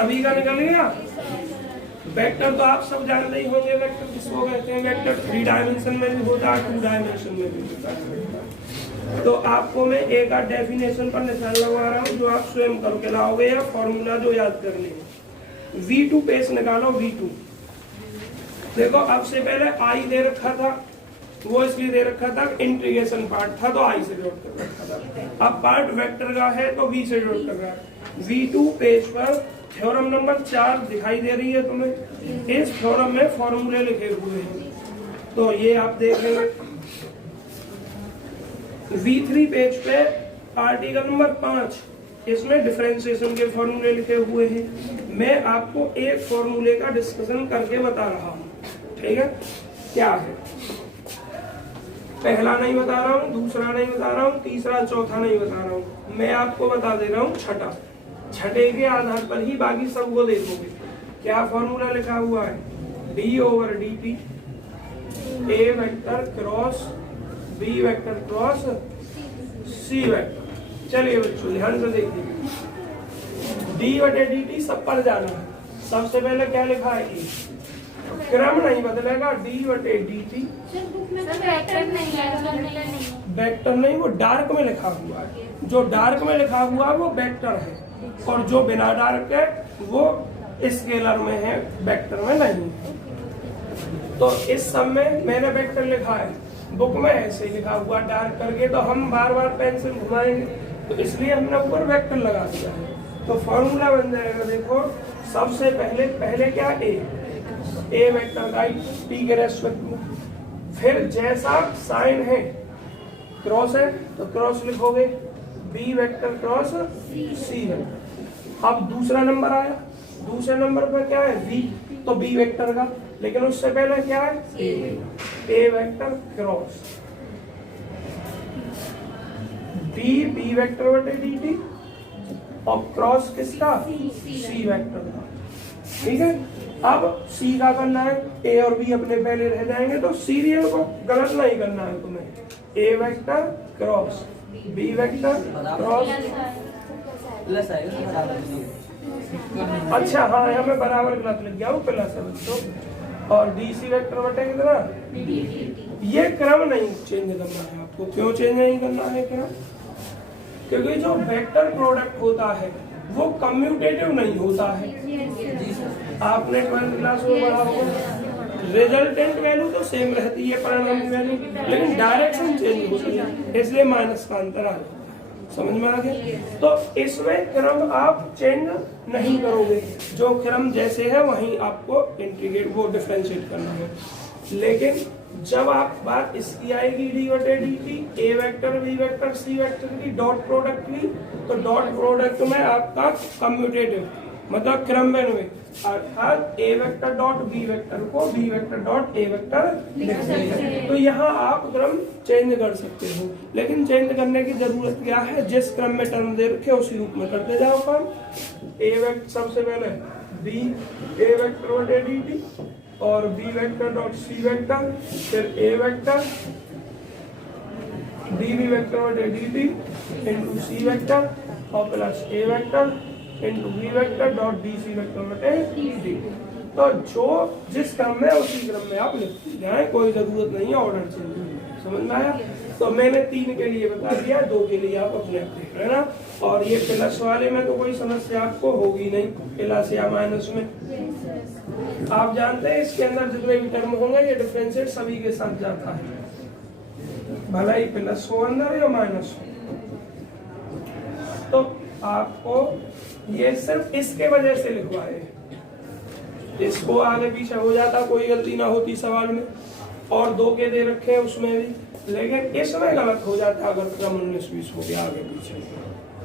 सभी का निकल गया। वेक्टर तो आप सब जानते ही होंगे, वेक्टर किसको कहते हैं। वेक्टर 3 डायमेंशन में भी होता है, 2 डायमेंशन में भी होता है। तो आपको मैं एक आध डेफिनेशन पर निशान लगा रहा हूँ जो आप स्वयं करके लाओगे या फॉर्मूला जो याद करने हैं। V2 पेस निकालो। V2 देखो, अब से पहले आई दे रखा था, वो इसलिए दे रखा था इंटीग्रेशन पार्ट था तो आई से जोड़ कर रखा था। अब पार्ट वेक्टर का है तो V से जोड़ कर रहा है। V2 पेज पर थ्योरम नंबर 4 दिखाई दे रही है तुम्हें। इस थ्योरम में फॉर्मूले लिखे हुए हैं तो ये आप देख लेंगे। V3 पेज पे आर्टिकल नंबर 5, इसमें डिफरेंशिएशन के फॉर्मूले लिखे हुए हैं। मैं आपको एक फॉर्मूले का डिस्कशन करके बता रहा हूँ, ठीक है। क्या है, पहला नहीं बता रहा हूँ, दूसरा नहीं बता रहा हूँ, तीसरा चौथा नहीं बता रहा हूँ, मैं आपको बता दे रहा हूँ छठा। छठे के आधार पर ही बाकी सबको देखोगे। क्या फॉर्मूला लिखा हुआ है, d/dt a vector cross b vector cross c vector. चलिए बच्चों ध्यान से देखिए, d/dt सब पर जाना है। सबसे पहले क्या लिखा है, क्रम नहीं बदलेगा। d/dt वेक्टर नहीं, वो डार्क में लिखा हुआ है। जो डार्क में लिखा हुआ है वो वेक्टर है, और जो बिना डार्क है वो स्केलर में है, वेक्टर में नहीं। तो इस सब में मैंने वेक्टर लिखा है, बुक में ऐसे लिखा हुआ डार्क करके, तो हम बार बार पेंसिल घुमाएंगे तो इसलिए हमने ऊपर वेक्टर लगा दिया है। तो फॉर्मूला बन जाएगा, देखो सबसे पहले क्या ए वेक्टर का टी के रेस्पेक्ट में, फिर जैसा साइन है क्रॉस है तो क्रॉस लिखोगे, B vector cross C vector. अब दूसरा नंबर आया, दूसरे नंबर पर क्या है v, तो बी वेक्टर का, लेकिन उससे पहले क्या है A vector cross B vector बटे dt, और क्रॉस किसका, सी वेक्टर का, ठीक है। अब सी का करना है, ए और बी अपने पहले रह जाएंगे, तो सीरियल को गलत नहीं करना है तुम्हें। A vector cross B vector cross, अच्छा हाँ यहाँ मैं बराबर गलत लिख गया हूँ, प्लस है बच्चों, और डी सी वेक्टर बटे कितना, ये क्रम नहीं चेंज करना है आपको। क्यों चेंज नहीं करना है क्रम, क्योंकि जो वेक्टर प्रोडक्ट होता है वो कम्यूटेटिव नहीं होता है। आपने 12th क्लास में पढ़ा होगा, रिजल्टेंट वैल्यू तो सेम रहती है परिणामी वैल्यू, लेकिन डायरेक्शन चेंज होती है, इसलिए माइनस का अंतर आ जाता है। समझ में आ गया। तो इसमें क्रम आप चेंज नहीं करोगे, जो क्रम जैसे है वहीं आपको इंटीग्रेट वो डिफरेंशिएट करना है। लेकिन जब आप बात इसकी आएगी d/dt A vector B vector C vector की डॉट प्रोडक्ट की, तो डॉट प्रोडक्ट में आपका कम्यूटेटिव मतलब क्रमन्वय, अर्थात A vector dot B vector को B vector dot A vector लिख सकते हैं। तो यहाँ आप क्रम चेंज कर सकते हो, लेकिन चेंज करने की जरूरत क्या है, जिस क्रम में टर्म दे रखे उसी रूप में करते जाओ काम। ए वेक्टर सबसे पहले बी ए वेक्टर बटे dt और B vector dot C vector, फिर A vector D B vector बटे dt इंटू सी वेक्टर और plus A vector into B vector dot D C vector बटे dt। तो जो जिस क्रम में उसी क्रम में आप लिखते जाए, कोई जरूरत नहीं है ऑर्डर चेंज। समझ में आया। तो मैंने 3 के लिए बता दिया, 2 के लिए आप अपने आप देख लेना। और ये प्लस वाले में तो कोई समस्या आपको होगी नहीं, प्लस या माइनस में आप जानते हैं इसके अंदर जितने भी टर्म होंगे ये डिफरेंशिएट सभी के साथ जाता है, भला ही प्लस हो अंदर या माइनस हो। तो आपको ये सिर्फ इसके वजह से लिखवाए, इसको आगे पीछे हो जाता कोई गलती ना होती सवाल में, और 2 के दे रखे हैं उसमें भी, लेकिन इसमें गलत हो जाता अगर क्रम 19-20 हो गया आगे पीछे।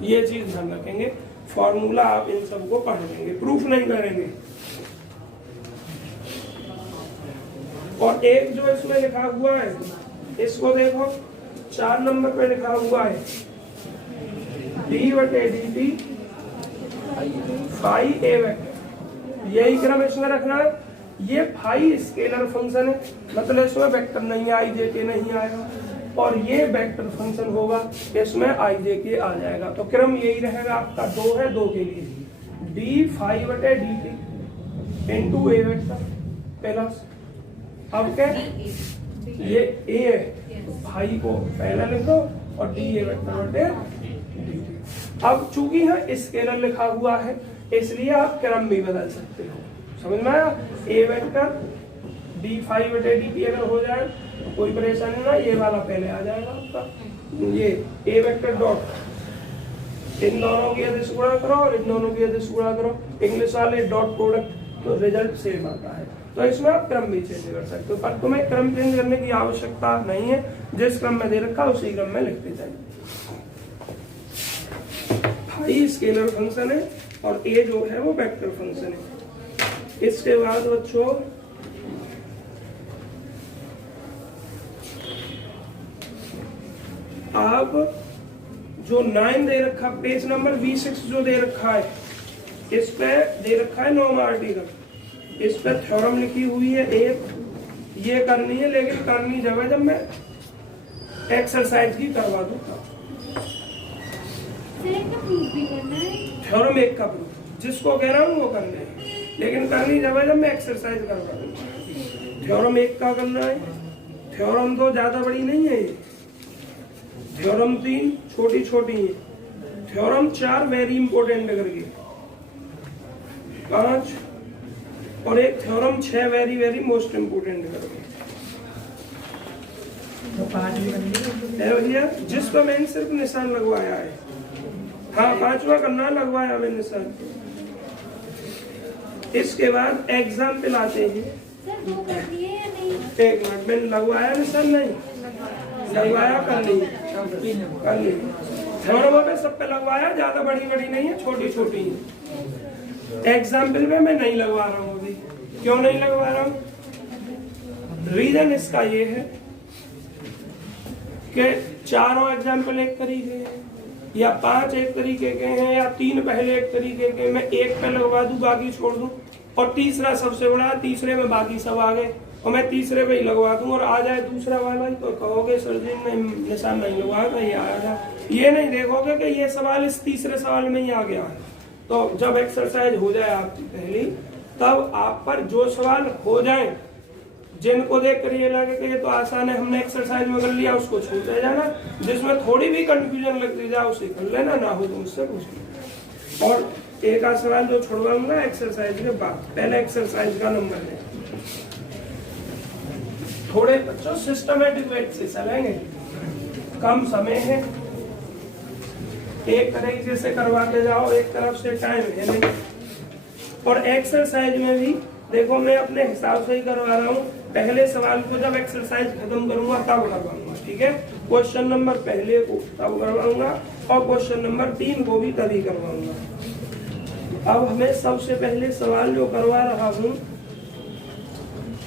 ये चीज ध्यान रखेंगे। फॉर्मूला आप इन सबको पढ़ लेंगे, प्रूफ नहीं करेंगे। और एक जो इसमें लिखा हुआ है इसको देखो, 4 नंबर पे लिखा हुआ है d/dt फाई ए वेक्टर, यही क्रम इसमें रखना है। ये फाई स्केलर फंक्शन है, मतलब इसमें वेक्टर नहीं आई जे के नहीं आएगा, और ये वेक्टर फंक्शन होगा इसमें आई जे के आ जाएगा। तो क्रम यही रहेगा आपका, 2 है 2 के लिए d∅/dt into A vector plus, अब क्या ये ए है, फाई को पहला लिख दो और डी ए वेक्टर बटे dt। अब चूंकि यहाँ स्केलर लिखा हुआ है इसलिए आप क्रम भी बदल सकते हो, समझ में आया। ए वेक्टर d∅/dt अगर हो जाए कोई परेशानी ना, ये वाला पहले आ जाएगा आपका, ये ए वेक्टर डॉट इन दोनों की अदिश गुणा करो और इन दोनों की अदिश गुणा करो, इंग्लिश वाले डॉट प्रोडक्ट, तो रिजल्ट सेम आता है। तो इसमें आप क्रम भी चेंज कर सकते हो, पर तुम्हें क्रम चेंज करने की आवश्यकता नहीं है, जिस क्रम में दे रखा उसी क्रम में लिखते जाएंगे। फाई स्केलर फंक्शन है और ए जो है वो वेक्टर फंक्शन है। इसके बाद बच्चों आप जो 9 दे रखा, पेज नंबर V6 जो दे रखा है, इस पे दे रखा है नॉर्म आर्टिकल, इस पे थ्योरम लिखी हुई है एक, ये करनी है, लेकिन करनी जब है जब मैं एक्सरसाइज की करवा दूँ थ्योरम एक का प्रूफ, जिसको कह रहा हूँ वो करना है, लेकिन करनी जब है जब मैं एक्सरसाइज करवा दूँ। थ्योरम एक का करना है, थ्योरम तो ज्यादा बड़ी नहीं है, थ्योरम 3 छोटी छोटी है, थ्योरम 4 वेरी इंपॉर्टेंट करके 5, और एक theorem 6 very very most important करके। भैया जिस पर मैंने सिर्फ निशान लगवाया है, हाँ 5वां करना लगवाया मैंने निशान। इसके बाद एग्जाम्पल आते हैं, एक मिनट मैंने लगवाया निशान, नहीं लगवाया, कर ली थ्योरम पे सब पे लगवाया, ज्यादा बड़ी बड़ी नहीं है, छोटी छोटी है। एग्जाम्पल में मैं नहीं लगवा रहा हूँ अभी, क्यों नहीं लगवा रहा हूँ, रीजन इसका ये है कि चारों एग्जाम्पल एक तरीके हैं, या 5 एक तरीके के हैं, या 3 पहले एक तरीके के, मैं एक पे लगवा दूं बाकी छोड़ दूं, और तीसरा सबसे बड़ा, तीसरे में बाकी सब आ गए और मैं तीसरे पे ही लगवा दूं और आ जाए दूसरा वाला, तो कहोगे सर जी मैं निशान नहीं लगवाया, ये आया, ये नहीं देखोगे कि ये सवाल इस तीसरे सवाल में ही आ गया है। तो जब एक्सरसाइज हो जाए आपकी पहली, तब आप पर जो सवाल हो जाए, जिनको देख कर ये लगे कि ये तो आसान है, हमने एक्सरसाइज में कर लिया, उसको छूटे जाना, जिसमें थोड़ी भी कंफ्यूजन लगती जाए उसे कर लेना, ना हो तो मुझसे पूछ लेना। और एक आध सवाल जो छोड़वाऊंगा एक्सरसाइज के बाद, पहले एक्सरसाइज का नंबर है, थोड़े बच्चों सिस्टमेटिक वे से चलेंगे, कम समय है, एक तरीके से करवाते जाओ, एक तरफ से टाइम है नहीं। और एक्सरसाइज में भी देखो मैं अपने हिसाब से ही करवा रहा हूँ, पहले सवाल को जब एक्सरसाइज खत्म करूंगा तब करवाऊंगा, ठीक है। क्वेश्चन नंबर पहले को तब करवाऊंगा और क्वेश्चन नंबर 3 को भी तभी करवाऊंगा। अब हमें सबसे पहले सवाल जो करवा रहा हूँ,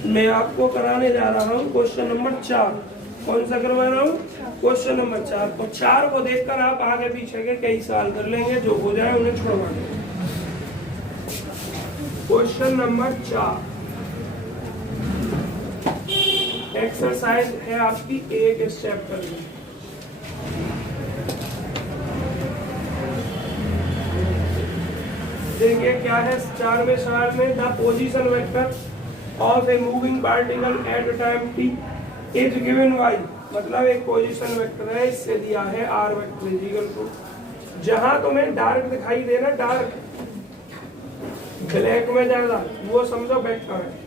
मैं आपको कराने जा रहा हूँ क्वेश्चन नंबर 4। कौन सा करवा रहा हूँ? Question number 4। और 4 को देखकर आप आगे पीछे के कई सवाल कर लेंगे, जो हो जाए उन्हें छोड़वा देंगे। क्वेश्चन नंबर 4 एक्सरसाइज है आपकी एक इस चैप्टर में। देखिए क्या है 4वें सवाल में, the position vector of a moving particle at time t is given y, मतलब एक पोजीशन वेक्टर है, इससे दिया है r vector is equal to, जहां तुम्हें डार्क दिखाई दे ना, डार्क ब्लैक में ज्यादा, वो समझो वेक्टर है।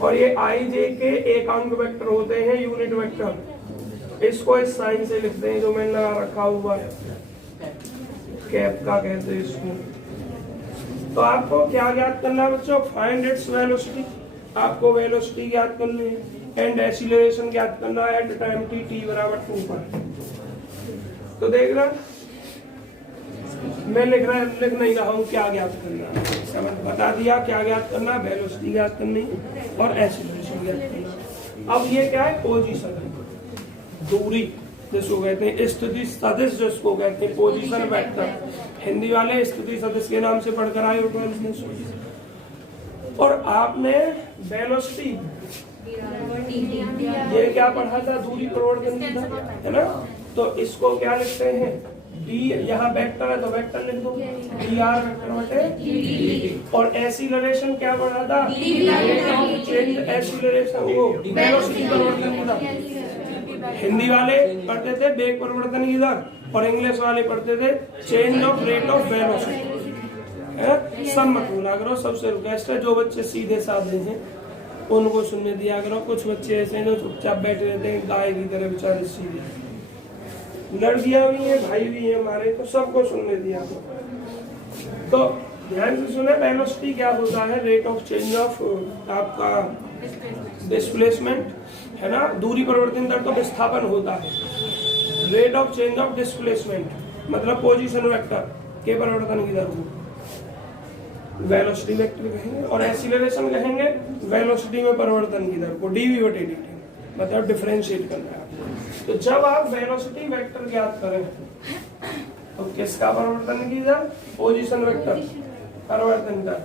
और ये आई जे के एक अंक वेक्टर होते हैं, यूनिट वेक्टर, इसको इस साइन से लिखते हैं जो मैंने लगा रखा हुआ है, कैप का कहते हैं इसको। तो आपको क्या ज्ञात करना है बच्चों? फाइंड इट्स वेलोसिटी, आपको वेलोसिटी ज्ञात करनी है, एंड एक्सीलरेशन ज्ञात करना है एट टाइम t, t बराबर 2 पर। तो देख रहा मैं लिख नहीं रहा हूँ क्या ज्ञात करना, समझ बता दिया क्या ज्ञात करना, वेलोसिटी ज्ञात करनी और एक्सीलरेशन ज्ञात करना। अब ये क्या है? पोजीशन है, दूरी जिसको कहते हैं, स्थिति सदिश जिसको कहते हैं, पोजीशन वेक्टर, हिंदी वाले स्थिति सदिश के नाम से पढ़कर आए हो 12th में। और आपने वेलोसिटी ये क्या पढ़ा था, दूरी परिवर्तन की दर, है ना। तो इसको क्या लिखते हैं, डी, यहाँ वेक्टर है तो वेक्टर लिख दो, डी आर वेक्टर बटे। और एक्सीलरेशन क्या पढ़ा था, चेंज एक्सीलरेशन, वो वेलोसिटी परिवर्तन की दर। हिंदी वाले पढ़ते थे वेग परिवर्तन की दर और इंग्लिश वाले पढ़ते थे change of rate of velocity, है। सब मत बोला करो, सबसे रिक्वेस्ट है जो बच्चे सीधे साधे हैं उनको सुनने दिया करो। कुछ बच्चे ऐसे हैं जो चुपचाप बैठे रहते हैं गाय की तरह बेचारे सीधे, लड़कियां भी हैं भाई भी हैं हमारे, तो सबको सुनने दिया करो। तो ध्यान से सुने, वेलोसिटी क्या होता है, रेट ऑफ चेंज ऑफ आपका डिस्प्लेसमेंट, है ना। दूरी परिवर्तन दर तो विस्थापन होता है, rate of change of displacement मतलब पोजीशन वेक्टर के परिवर्तन की दर को वेलोसिटी वेक्टर कहेंगे, और एक्सीलरेशन कहेंगे वेलोसिटी में परिवर्तन की दर को डीवी बटे डीटी, मतलब डिफरेंशिएट करना है। तो जब आप वेलोसिटी वेक्टर ज्ञात करें तो किसका परिवर्तन की दर, पोजीशन वेक्टर परिवर्तन दर,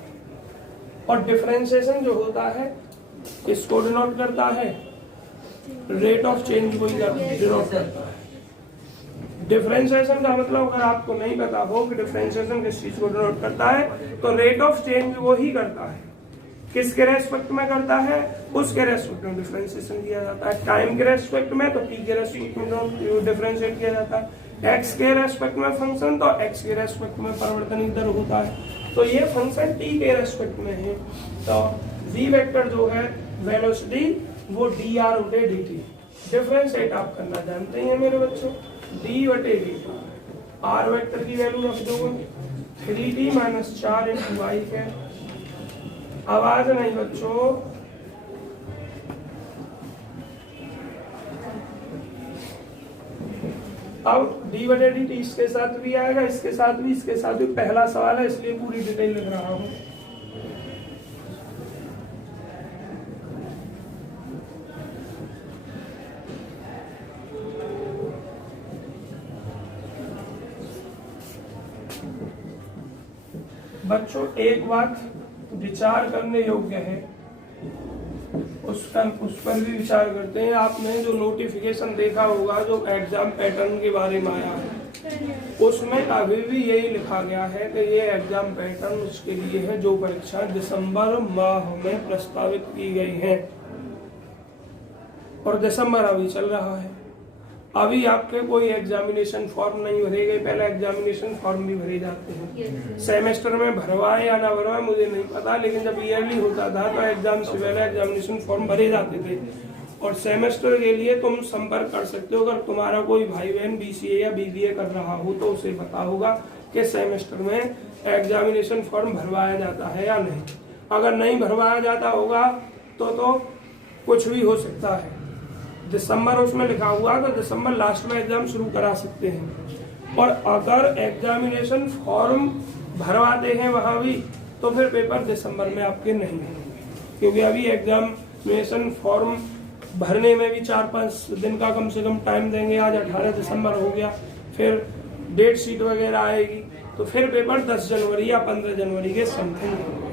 और डिफरेंशिएशन जो होता है किसको डिनोट करता है, रेट ऑफ चेंज को डिनोट करता है। डिफरेंशिएशन का मतलब अगर आपको नहीं पता हो कि डिफरेंशिएशन किस चीज को डिनोट करता है, तो रेट ऑफ चेंज वो ही करता है, किसके रेस्पेक्ट में करता है, उसके रेस्पेक्ट में डिफरेंशिएशन किया जाता है। टाइम के रेस्पेक्ट में तो टी के रेस्पेक्ट में डिफरेंशिएट किया जाता है, एक्स के रेस्पेक्ट में फंक्शन तो एक्स के रेस्पेक्ट में परिवर्तन दर होता है। तो ये फंक्शन टी के रेस्पेक्ट में है, तो वी वेक्टर जो है वेलोसिटी वो डी आर बटे डी टी, डिफरेंशिएट आप करना जानते हैं मेरे बच्चों, डी बटे डी टी। आर वेक्टर की वैल्यू रख दो 3t माइनस 4 इंटू वाई है। आवाज नहीं बच्चों, अब डी बटे डी टी इसके साथ भी आएगा, इसके साथ भी, इसके साथ भी। पहला सवाल है इसलिए पूरी डिटेल लिख रहा हूं। बच्चों एक बात विचार करने योग्य है, उस पर भी विचार करते हैं। आपने जो नोटिफिकेशन देखा होगा जो एग्जाम पैटर्न के बारे में आया है, उसमें अभी भी यही लिखा गया है कि ये एग्जाम पैटर्न उसके लिए है जो परीक्षा दिसंबर माह में प्रस्तावित की गई है, और दिसंबर अभी चल रहा है। अभी आपके कोई एग्जामिनेशन फॉर्म नहीं भरे गए, पहले एग्जामिनेशन फॉर्म भी भरे जाते हैं। सेमेस्टर में भरवाए या ना भरवाए मुझे नहीं पता, लेकिन जब ईयरली होता था तो एग्जाम से पहले एग्जामिनेशन फॉर्म भरे जाते थे। और सेमेस्टर के लिए तुम संपर्क कर सकते हो, अगर तुम्हारा कोई भाई बहन बीसीए या बीबीए कर रहा हो तो उसे पता होगा कि सेमेस्टर में एग्जामिनेशन फॉर्म भरवाया जाता है या नहीं। अगर नहीं भरवाया जाता होगा तो कुछ भी हो सकता है। दिसंबर उसमें लिखा हुआ तो दिसंबर लास्ट में एग्जाम शुरू करा सकते हैं। और अगर एग्जामिनेशन फॉर्म भरवाते हैं वहां भी तो फिर पेपर दिसंबर में आपके नहीं होंगे, क्योंकि अभी एग्जामिनेशन फॉर्म भरने में भी 4-5 दिन का कम से कम टाइम देंगे। आज 18 दिसंबर हो गया, फिर डेट शीट वगैरह आएगी, तो फिर पेपर 10 जनवरी या 15 जनवरी के समथिंग होंगे,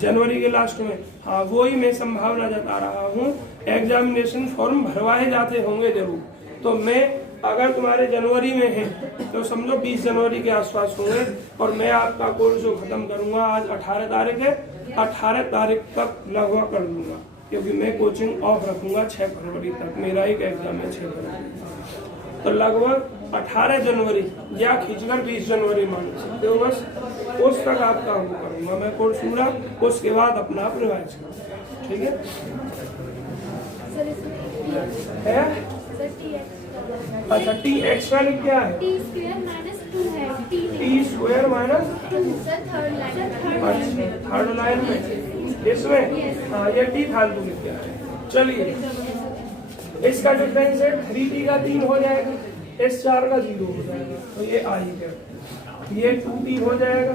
जनवरी के लास्ट में। हाँ, वो ही मैं संभावना जता रहा हूँ। एग्जामिनेशन फॉर्म भरवाए जाते होंगे जरूर, तो मैं अगर तुम्हारे जनवरी में है तो समझो 20 जनवरी के आसपास होंगे, और मैं आपका कोर्स जो खत्म करूंगा आज 18 तारीख है, 18 तारीख तक लगभग कर दूंगा, क्योंकि मैं कोचिंग ऑफ रखूंगा 6 फरवरी तक। मेरा एक एग्जाम है 6 फरवरी, तो लगभग 18 जनवरी या खींचकर 20 जनवरी मान सकते हो। बस उस तक आपका वो करूंगा मैं कोर्स पूरा, उसके बाद अपना आप रिवाइज करूंगा, ठीक है? अच्छा, टी एक्स्ट्रा लिख क्या है? टी स्क्वायर माइनस 2 है, T square minus 2 sir third line. अच्छा, थर्ड लाइन में इसमें हाँ ये टी फालतू लिख क्या है। चलिए, इसका डिफरेंस है 3t का 3 हो जाएगा, इस 4 का 0 हो जाएगा, तो ये आई है। ये 2t हो जाएगा,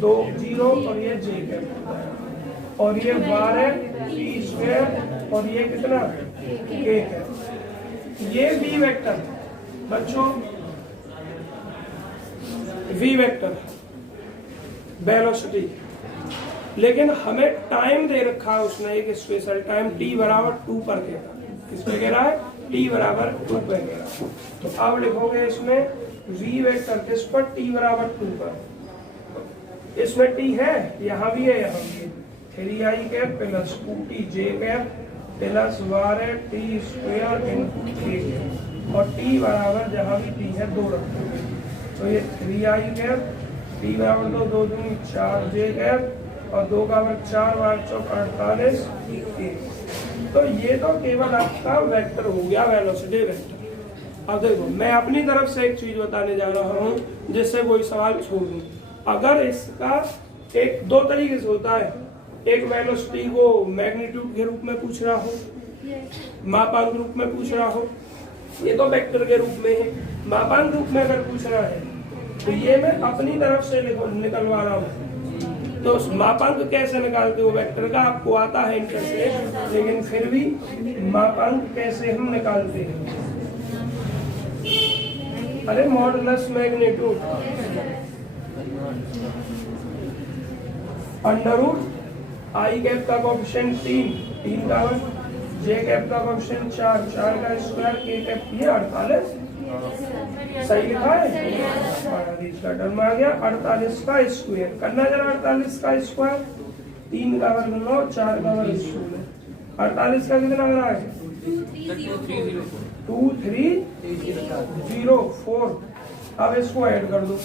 2 0, और ये j कैप, और ये बार है टी स्क्वायर, और ये कितना k है। ये v वेक्टर बच्चों, v वेक्टर वेलोसिटी लेकिन हमें टाइम दे रखा है उसने एक स्पेशल टाइम t बराबर 2 पर कह रहा है। इसमें कह रहा है t बराबर 2 पर कह रहा है। तो अब लिखोगे इसमें v वेक्टर किस पर t बराबर 2 पर। इसमें t है, यहाँ भी है, यहाँ भी है। 3i cap plus 2t j cap plus 12t square into k cap और t बराबर जहाँ भी t है 2 रखोगे। तो ये 3i कैप t बराबर 2, 2 दूनी 4j कैप और 2 का वर्ग 4 बार चौक 48 तो ये तो केवल आपका वेक्टर हो गया, वेलोसिटी वेक्टर। अब देखो मैं अपनी तरफ से एक चीज बताने जा रहा हूँ जिससे कोई सवाल छोड़ दूं। अगर इसका एक दो तरीके से होता है, एक वेलोसिटी को मैग्नीट्यूड के रूप में पूछ रहा हो, मापांक रूप में पूछ रहा हो, ये तो वेक्टर के रूप में है। मापांक रूप में अगर पूछ रहा है तो ये मैं अपनी तरफ से निकलवा रहा हूँ। तो मापांक कैसे निकालते हो वेक्टर का आपको आता है इंटर से, लेकिन फिर भी मापांक कैसे हम निकालते हैं? अरे modulus magnitude under root I cap का कोएफिशिएंट 3 का वर्ग, जे कैप का कोएफिशिएंट 4 का स्क्वायर, के कैप ये 48 सही लिखा है। 48 का टर्म आ गया, 48 का स्क्वायर करना जरा। 48 का स्क्वायर 3 का वर्ग 9, 4 का वर्ग 16, 48 का कितना आ रहा है 2304। अब इसको ऐड कर दो।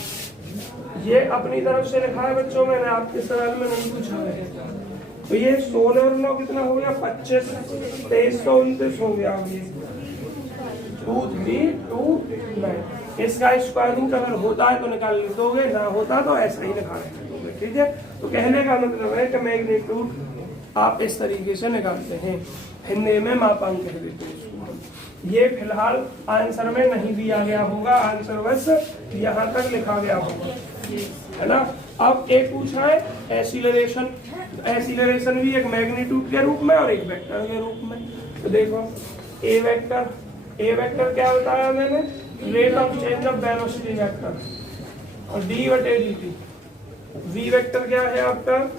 ये अपनी तरफ से लिखा है बच्चों, मैंने आपके सवाल में नहीं पूछा है। तो ये 16 और 9 कितना हो गया 25, 2329 हो गया। 2329 इसका स्क्वायर रूट अगर होता है तो निकाल दोगे, ना होता तो ऐसा ही निकाल दोगे। ठीक है, तो कहने का मतलब है कि मैग्नीट्यूड आप इस तरीके से निकालते हैं, हिंदी में मापांक कह देते हैं इसको। ये फिलहाल आंसर में नहीं दिया गया होगा, आंसर बस यहाँ तक लिखा गया होगा, है ना। अब एक पूछा है एक्सीलरेशन। एक्सीलरेशन भी एक मैग्नीट्यूड के रूप में और एक वेक्टर के रूप में। तो देखो ए वेक्टर क्या बताया मैंने, rate of change of velocity vector, और डी बटे डी टी। वी वेक्टर क्या है आपका,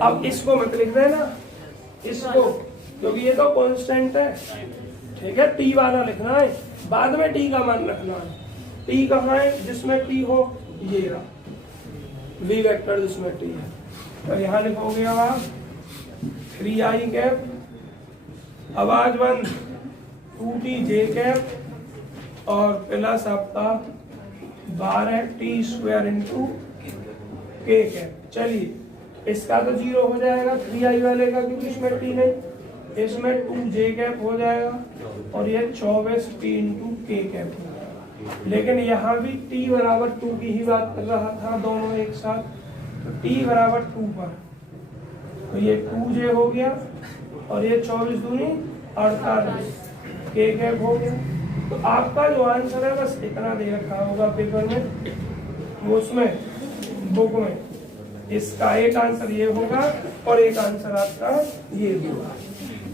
अब इसको मत लिख देना इसको, क्योंकि ये तो कांस्टेंट है। ठीक है, टी वाला लिखना है, बाद में टी का मान रखना है। टी कहाँ है जिसमें टी हो, ये रहा वी वेक्टर जिसमें टी है। तो यहाँ लिखोगे अब आप 3i कैप, आवाज बंद 2t j कैप और प्लस आपका 12t square into k cap. चलिए इसका तो 0 हो जाएगा 3i वाले का, क्योंकि इसमें t नहीं। इसमें 2j कैप हो जाएगा और ये 24t इंटू k कैप हो जाएगा। लेकिन यहाँ भी t बराबर 2 की ही बात कर रहा था, दोनों एक साथ। तो t बराबर 2 पर, तो ये 2j हो गया और ये 24 दूनी 48 k कैप हो गया। तो आपका जो आंसर है बस इतना दे रखा होगा पेपर में, वो उसमें बुक में। इसका एक आंसर ये होगा और एक आंसर आपका ये होगा।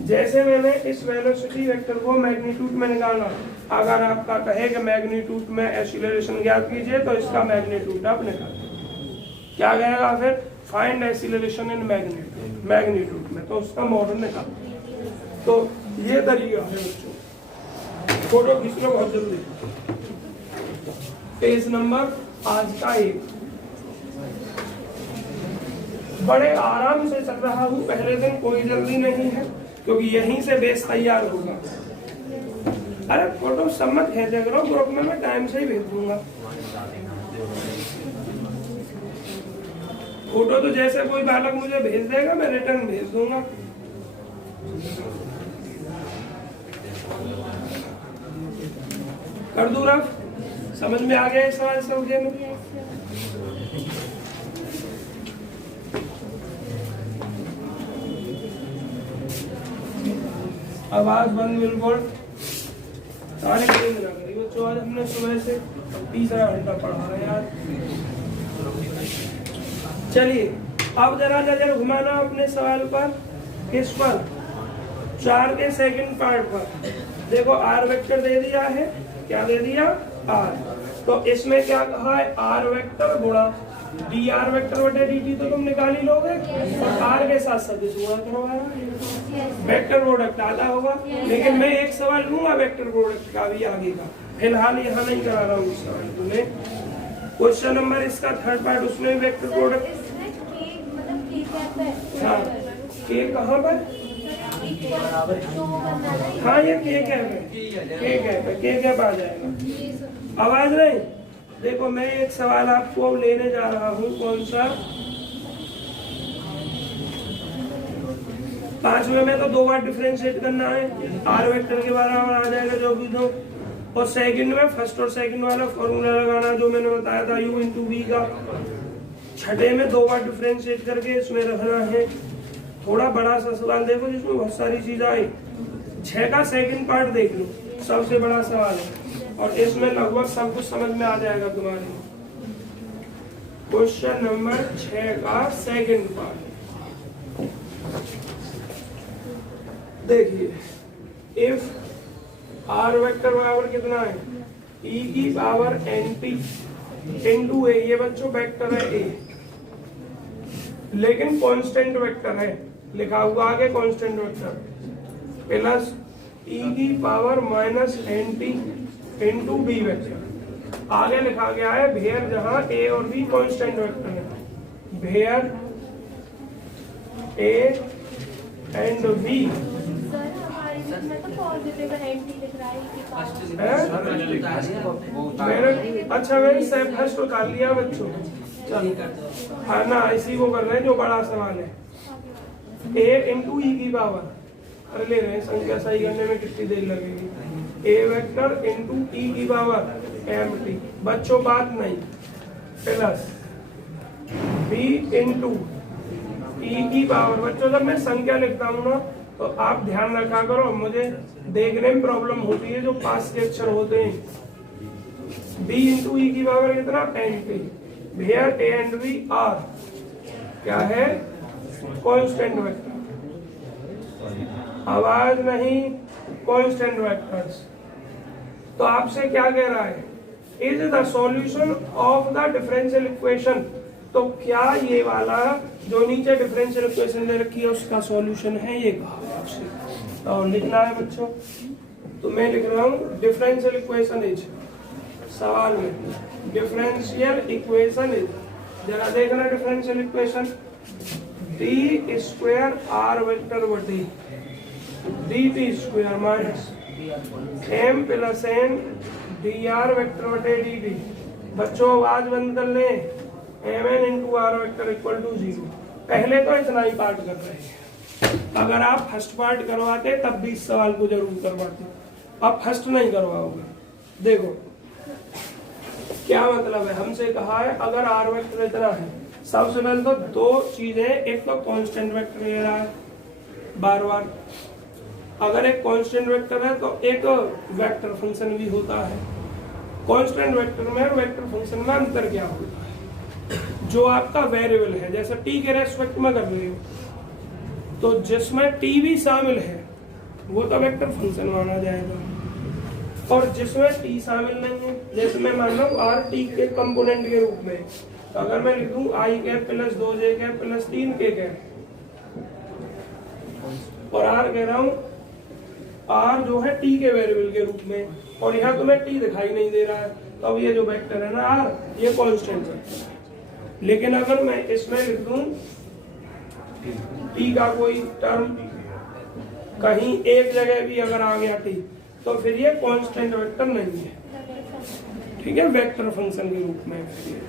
जैसे मैंने इस वेलोसिटी वेक्टर को मैग्नीट्यूड में निकाला, अगर आपका कहे कि मैग्नीट्यूड में एक्सीलरेशन ज्ञात कीजिए तो इसका मैग्नीट्यूड आप निकाल, क्या कहेगा फिर, फाइंड एक्सीलरेशन इन मैग्नीट्यूड में, तो उसका मॉडल निकाल। तो ये तरीका है बच्चों, फोटो खींच लो बहुत जल्दी। पेज नंबर आज का 1 बड़े आराम से चल रहा हूँ, पहले दिन कोई जल्दी नहीं है, क्योंकि यहीं से बेस तैयार होगा। अरे फोटो सब मत भेजा करो ग्रुप में, मैं टाइम से ही भेज दूंगा। फोटो तो जैसे कोई बालक मुझे भेज देगा मैं रिटर्न भेज दूंगा। कर दूं रफ, समझ में आ गया इस सवाल समझे में। आवाज बंद बिल्कुल, सारे बच्चों आज हमने सुबह से तीसरा घंटा पढ़ा है यार। चलिए अब जरा नजर घुमाना अपने सवाल पर, किस पर, 4 के सेकंड पार्ट पर। देखो आर वेक्टर दे दिया है, क्या दे दिया आर, तो इसमें क्या कहा है आर वेक्टर गुणा डी आर वेक्टर बटे डी टी तो तुम निकाल ही लोगे, और आर के साथ सदिश हुआ करवाया, वेक्टर प्रोडक्ट आता होगा। लेकिन मैं एक सवाल लूंगा वेक्टर प्रोडक्ट का भी आगे का, फिलहाल यहाँ नहीं करा रहा हूँ इस सवाल को। मैं क्वेश्चन नंबर इसका थर्ड पार्ट, उसमें वेक्टर प्रोडक्ट, हाँ के कहाँ पर, हाँ ये के कैप आ जाएगा। आवाज नहीं, देखो मैं एक सवाल आपको लेने जा रहा हूँ, कौन सा, 5वें में तो 2 बार डिफरेंशिएट करना है, आर वेक्टर के बराबर आ जाएगा जो भी दो, और सेकंड में फर्स्ट और सेकंड वाला फॉर्मूला लगाना जो मैंने बताया था u इंटू वी का। छठे में 2 बार डिफरेंशिएट करके इसमें रखना है। थोड़ा बड़ा सा सवाल देखो जिसमें बहुत सारी चीज आई, 6 का सेकंड पार्ट देख लो, सबसे बड़ा सवाल है, और इसमें लगभग सब कुछ समझ में आ जाएगा तुम्हारे। क्वेश्चन नंबर 6 का सेकंड पार्ट देखिए, इफ आर वेक्टर बराबर कितना है, ई की पावर एन टी इंटू ए, ये बच्चों वेक्टर है ए, लेकिन कांस्टेंट वेक्टर है, लिखा हुआ आगे कांस्टेंट वेक्टर, प्लस ई की power minus N T into B vector, आगे लिखा गया है भेयर जहां ए और बी कांस्टेंट वेक्टर है, भेयर ए एंड बी मैंने, अच्छा मैंने सेफ फर्स्ट उतार लिया बच्चों, हाँ ना इसी को कर रहे हैं जो बड़ा सवाल है, ए इंटू ई की पावर, अरे ले रहे हैं संख्या सही करने में कितनी देर लगेगी, ए वेक्टर इंटू ई की पावर एम टी, बच्चों बात नहीं, प्लस बी इंटू ई की पावर, बच्चों जब मैं संख्या लिखता हूँ ना तो आप ध्यान रखा करो, मुझे देखने में प्रॉब्लम होती है जो पास के अक्षर होते हैं। बी इंटू ई की पावर कितना, N T, where A and B are क्या है, कांस्टेंट वेक्टर, आवाज नहीं, कांस्टेंट वेक्टर्स। तो आपसे क्या कह रहा है, is the solution of the differential equation, तो क्या ये वाला जो नीचे डिफरेंशियल इक्वेशन दे रखी है उसका सॉल्यूशन है, ये कहा आपसे, और लिखना है बच्चों। तो मैं लिख रहा हूँ डिफरेंशियल इक्वेशन इज, सवाल में डिफरेंशियल इक्वेशन इज, जरा देखना differential equation, D square are vector बटे D T square minus M plus N D are vector बटे डी टी, बच्चों आवाज बंद कर ले, M N into are vector equal to 0। पहले तो इतना ही पार्ट कर रहे हैं, अगर आप फर्स्ट पार्ट करवाते तब भी इस सवाल को जरूर करवाते, अब फर्स्ट नहीं करवाओगे। देखो क्या मतलब है, हमसे कहा है अगर आर वेक्टर इतना है, सबसे पहले तो 2 चीजें, एक तो कांस्टेंट वेक्टर ले रहा है बार बार, अगर एक कांस्टेंट वेक्टर है तो एक वेक्टर फंक्शन भी होता है। कांस्टेंट वेक्टर में वेक्टर फंक्शन में अंतर क्या होता है, जो आपका वेरिएबल है, जैसे टी के रेस्पेक्ट में कर रहे हो तो जिसमें टी भी शामिल है वो तो वेक्टर फंक्शन माना जाएगा, और जिसमें टी शामिल नहीं है, जैसे मैं मान लो आर टी के कंपोनेंट के रूप में, तो अगर मैं लिखूं I cap plus 2j cap plus 3k cap, और आर कह रहा हूं आर जो है टी के वेरिएबल के रूप में, और यहाँ तुम्हें टी दिखाई नहीं दे रहा है, तो अब ये जो वेक्टर है ना आर, ये कांस्टेंट है। लेकिन अगर मैं इसमें लिख दूं टी का कोई टर्म कहीं एक जगह भी अगर आ गया टी, तो फिर ये कांस्टेंट वेक्टर नहीं है, ठीक है, वेक्टर फंक्शन के रूप में फिर ये।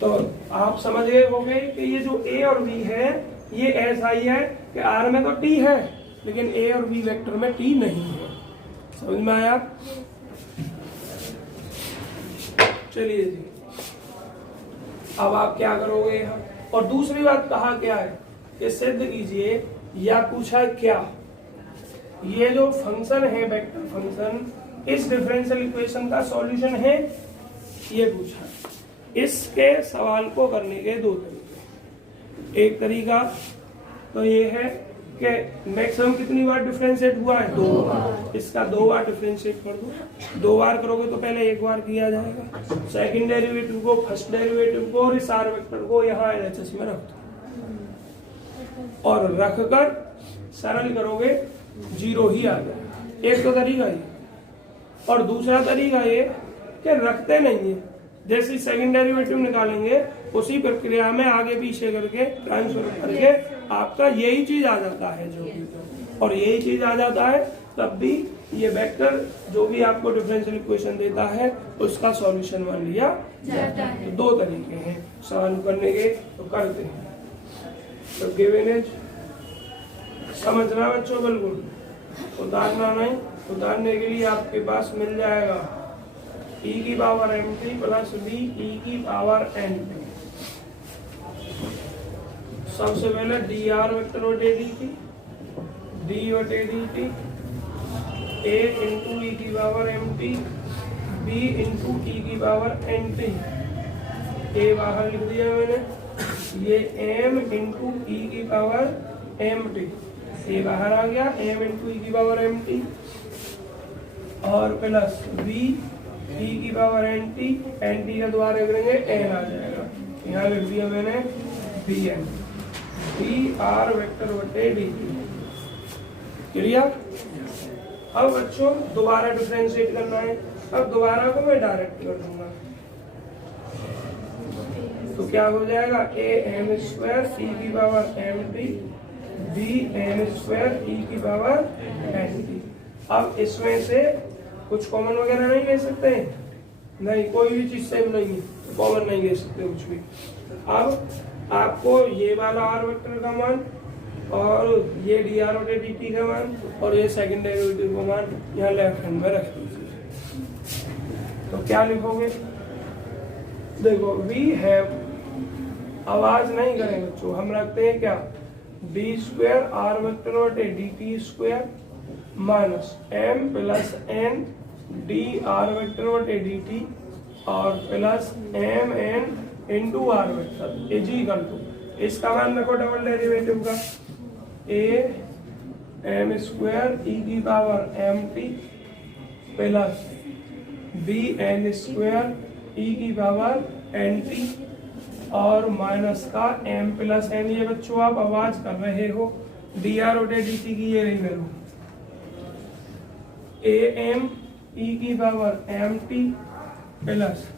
तो आप समझ गए होंगे कि ये जो ए और बी है ये ऐसा ही है कि आर में तो टी है लेकिन ए और बी वेक्टर में टी नहीं है, समझ में आया। चलिए जी, अब आप क्या करोगे यहाँ, और दूसरी बात कहा क्या है कि सिद्ध कीजिए, या पूछा क्या, ये जो फंक्शन है वेक्टर फंक्शन इस डिफरेंशियल इक्वेशन का सॉल्यूशन है, ये पूछा। इसके सवाल को करने के 2 तरीके, एक तरीका तो ये है कि मैक्सिमम कितनी बार डिफरेंशिएट हुआ है? 2 बार। इसका 2 बार डिफरेंशिएट कर दो। 2 बार करोगे तो पहले 1 बार किया जाएगा। सेकंड डेरिवेटिव को, फर्स्ट डेरिवेटिव को और इस आर वेक्टर को यहाँ एलएचएस में रख दो और रखकर सरल करोगे 0 ही आ जाएगा। एक तो तरीका ये, और दूसरा तरीका ये कि रखते नहीं है, जैसे सेकंड डेरिवेटिव निकालेंगे उसी प्रक्रिया में आगे पीछे करके ट्रांसफर करके आपका यही चीज आ जाता है जो भी, और यही चीज आ जाता है तब भी ये वेक्टर जो भी आपको डिफरेंशियल इक्वेशन देता है उसका सॉल्यूशन मान लिया जाता है। तो 2 तरीके हैं सॉल्व करने के, तो करते हैं। तो गिवन इज समझना बच्चों, बिल्कुल उतारना नहीं। उतारने के लिए आपके पास मिल जाएगा e की power mt plus b e की पावर nt। सबसे पहले dr वेक्टर बटे dt, d बटे dt, a इंटू e की power mt, b into e की पावर nt। a बाहर लिख दिया मैंने, ये m इंटू e की पावर mt, a बाहर आ गया, m इंटू e की पावर mt और प्लस b e की पावर nt, nt का द्वारा करेंगे n आ जाएगा, यहाँ लिख दिया मैंने bn, dr वेक्टर बटे dt। क्लियर? अब बच्चों दोबारा डिफरेंशिएट करना है। अब दोबारा को मैं डायरेक्ट कर दूंगा, तो क्या हो जाएगा a m स्क्वायर e की power mt, b n square e की पावर nt। अब इसमें से कुछ कॉमन वगैरह नहीं ले सकते हैं? नहीं, कोई भी चीज सेम नहीं है, कॉमन नहीं ले सकते कुछ भी। अब आपको ये वाला आर वेक्टर का मान और ये डी आर बटे डी टी का मान और ये सेकंड डेरिवेटिव का मान यहाँ लेफ्ट हैंड में रख दीजिए। तो क्या लिखोगे? देखो वी हैव, आवाज नहीं करें बच्चों, हम रखते हैं क्या, डी स्क्वायर आर वेक्टर बटे D T square minus M plus N D are vector बटे डी टी और plus M N into are vector is equal to, इसका मान रखो डबल डेरिवेटिव का, ए एम स्क्वायर ई की power M T plus B N square E की power N T और minus का एम प्लस एन। ये बच्चों आप आवाज कर रहे हो, डी आर बटे डी टी की ये नहीं करो, ए एम ई की power M T plus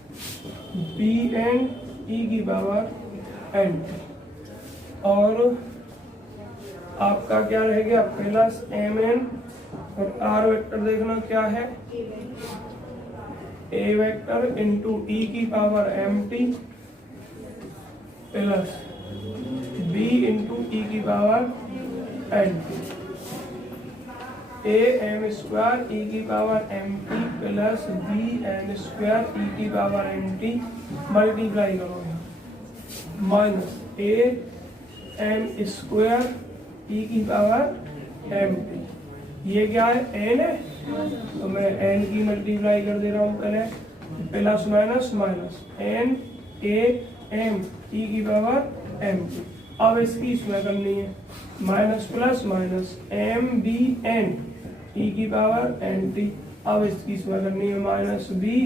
B N E की पावर एन टी और आपका क्या रहेगा प्लस एम एन और आर वेक्टर देखना क्या है, ए वेक्टर इंटू ई की power M T plus B into E की power N T, A M square E की power M T plus B N square E की power N T multiply करो minus A M square E की power M T. ये क्या है, N है, तो मैं एन की मल्टीप्लाई कर दे रहा हूँ पहले, plus minus minus N A M E की पावर एम टी। अब इसकी इसमें करनी है minus plus minus M B N E की पावर एन टी। अब इसकी इसमें करनी है minus B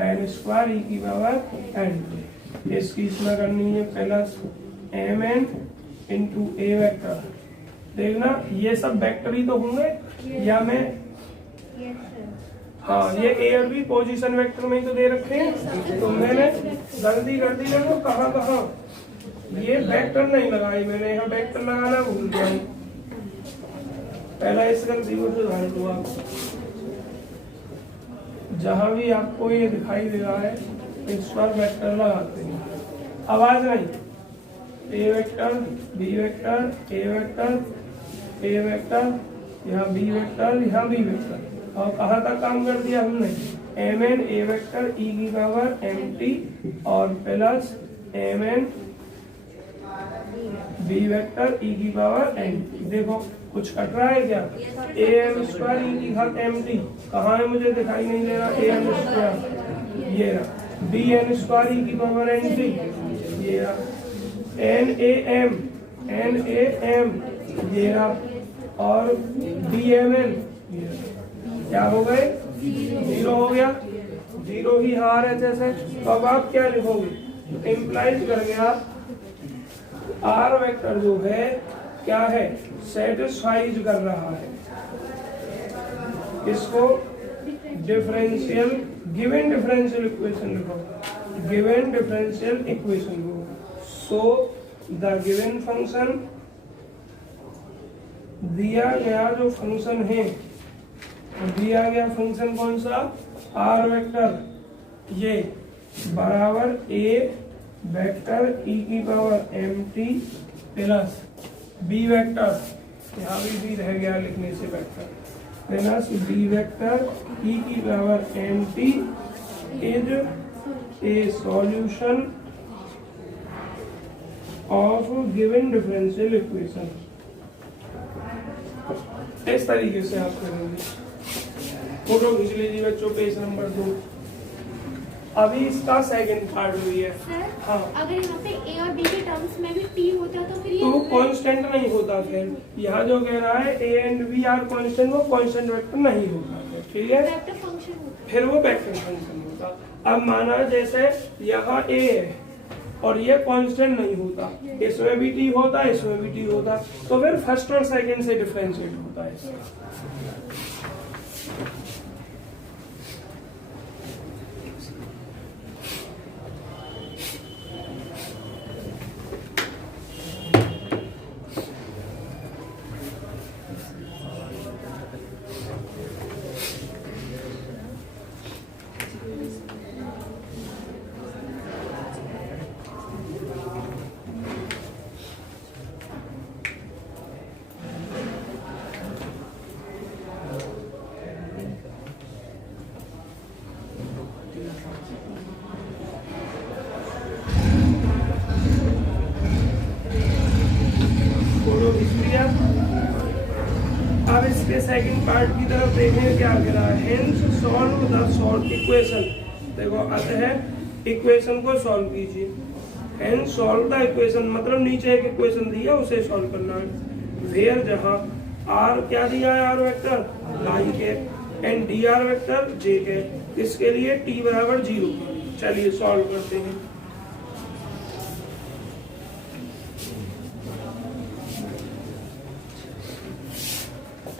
N square E की पावर एन टी। इसकी इसमें करनी है plus M N into A vector. देखना ये सब वेक्टर ही तो होंगे या मैं, हाँ ये ए और बी पोजीशन वेक्टर में ही तो दे रखे हैं, तो मैंने गलती कर दी देखो कहाँ ये वेक्टर नहीं लगाई मैंने, यहाँ वेक्टर लगाना भूल गया। पहला इस गलती को सुधार दो आप, जहां भी आपको ये दिखाई दे रहा है इस पर वेक्टर लगाते हैं, आवाज नहीं, A vector B vector A vector A vector, यहाँ बी वेक्टर यहाँ बी वेक्टर। और कहाँ तक काम कर दिया हमने, M N A vector E की पावर एम टी और plus M N B vector E की पावर एन टी। देखो कुछ कट रहा है क्या, ए एम स्क्वायर ई की घात एम टी कहाँ है मुझे दिखाई नहीं दे रहा, ए एम स्क्वायर ये रहा, बी एन स्क्वायर ई की पावर एन टी ये रहा, एन ए एम ये रहा और DMN क्या हो गए, 0 हो गया, 0 ही हार है जैसे। तो अब आप क्या लिखोगे, इम्प्लाइज कर गया आर वेक्टर जो है क्या है, सेटिस्फाइज कर रहा है इसको डिफरेंशियल, गिवन डिफरेंशियल इक्वेशन लिखो, गिवन डिफरेंशियल इक्वेशन को। सो द गिवन फंक्शन, दिया गया जो फंक्शन है, दिया गया फंक्शन कौन सा, आर वेक्टर, ये बराबर ए वेक्टर e की power mt plus B vector, यहाँ भी रह गया लिखने से vector, plus B vector e की power mt is a solution of given differential equation. इस तरीके से आप करेंगे। फोटो खींच लीजिए बच्चों, पेज नंबर 2। अभी इसका सेकंड पार्ट हुई है। सर, हाँ, अगर यहाँ पे ए और बी के टर्म्स में भी टी होता तो फिर ये तो कांस्टेंट नहीं होता। फिर यहाँ जो कह रहा है a and B are constant, वो कांस्टेंट वेक्टर नहीं होता है, ठीक है, वेक्टर फंक्शन होता। फिर वो वेक्टर फंक्शन होता। अब माना जैसे यहाँ ए है और ये कांस्टेंट नहीं होता, इसमें भी टी होता, इसमें भी टी होता, तो फिर फर्स्ट और सेकंड से डिफरेंशिएट होता है इसका। अब इसके सेकंड पार्ट की तरफ देखें क्या कह रहा है, hence solve the solve equation. देखो अतः इक्वेशन को सॉल्व कीजिए, हेंस सॉल्व द इक्वेशन मतलब नीचे एक इक्वेशन दी है उसे सॉल्व करना है। वेयर जहां आर क्या दिया है, आर वेक्टर आई के एंड डी आर वेक्टर जे के, इसके लिए टी बराबर 0। चलिए सॉल्व करते हैं।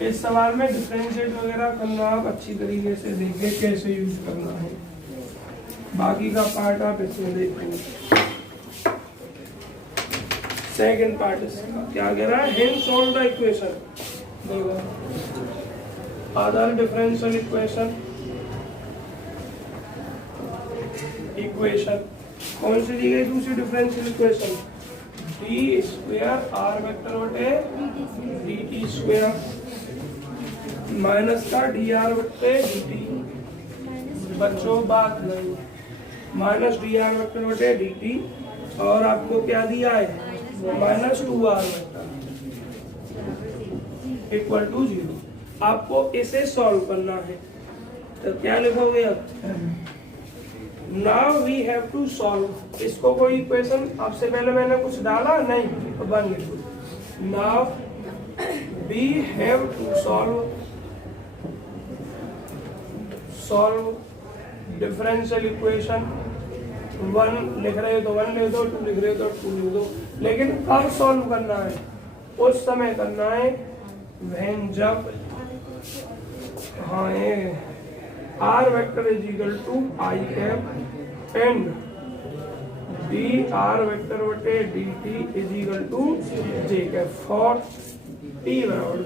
इस सवाल में डिफरेंशिएट वगैरह करना आप अच्छी तरीके से देखें कैसे यूज करना है, बाकी का पार्ट आप इसमें देखेंगे। सेकंड पार्ट इसका क्या कह रहा है, हेंस सॉल्व द इक्वेशन। देखो अदर डिफरेंशियल इक्वेशन, इक्वेशन कौन सी दी गई, दूसरी differential equation, D square are vector बटे डी टी स्क्वायर माइनस का डी आर बटे डी टी। बच्चों बात नहीं, माइनस डी आर वेक्टर बटे डी टी और आपको क्या दिया है, minus 2r vector equal to 0। आपको इसे सॉल्व करना है, तो क्या लिखोगे अब, now we have to solve. इसको कोई इक्वेशन आपसे पहले मैंने कुछ डाला नहीं, तो बन गई। Now we have to solve differential equation. 1 लिख रहे हो तो 1 लिख दो, 2 लिख रहे हो तो 2 लिख दो, लेकिन कब सॉल्व करना है, उस समय करना है व्हेन जब, हाँ ये are vector is equal to I cap and D R vector बटे D T is equal to J cap for T बराबर,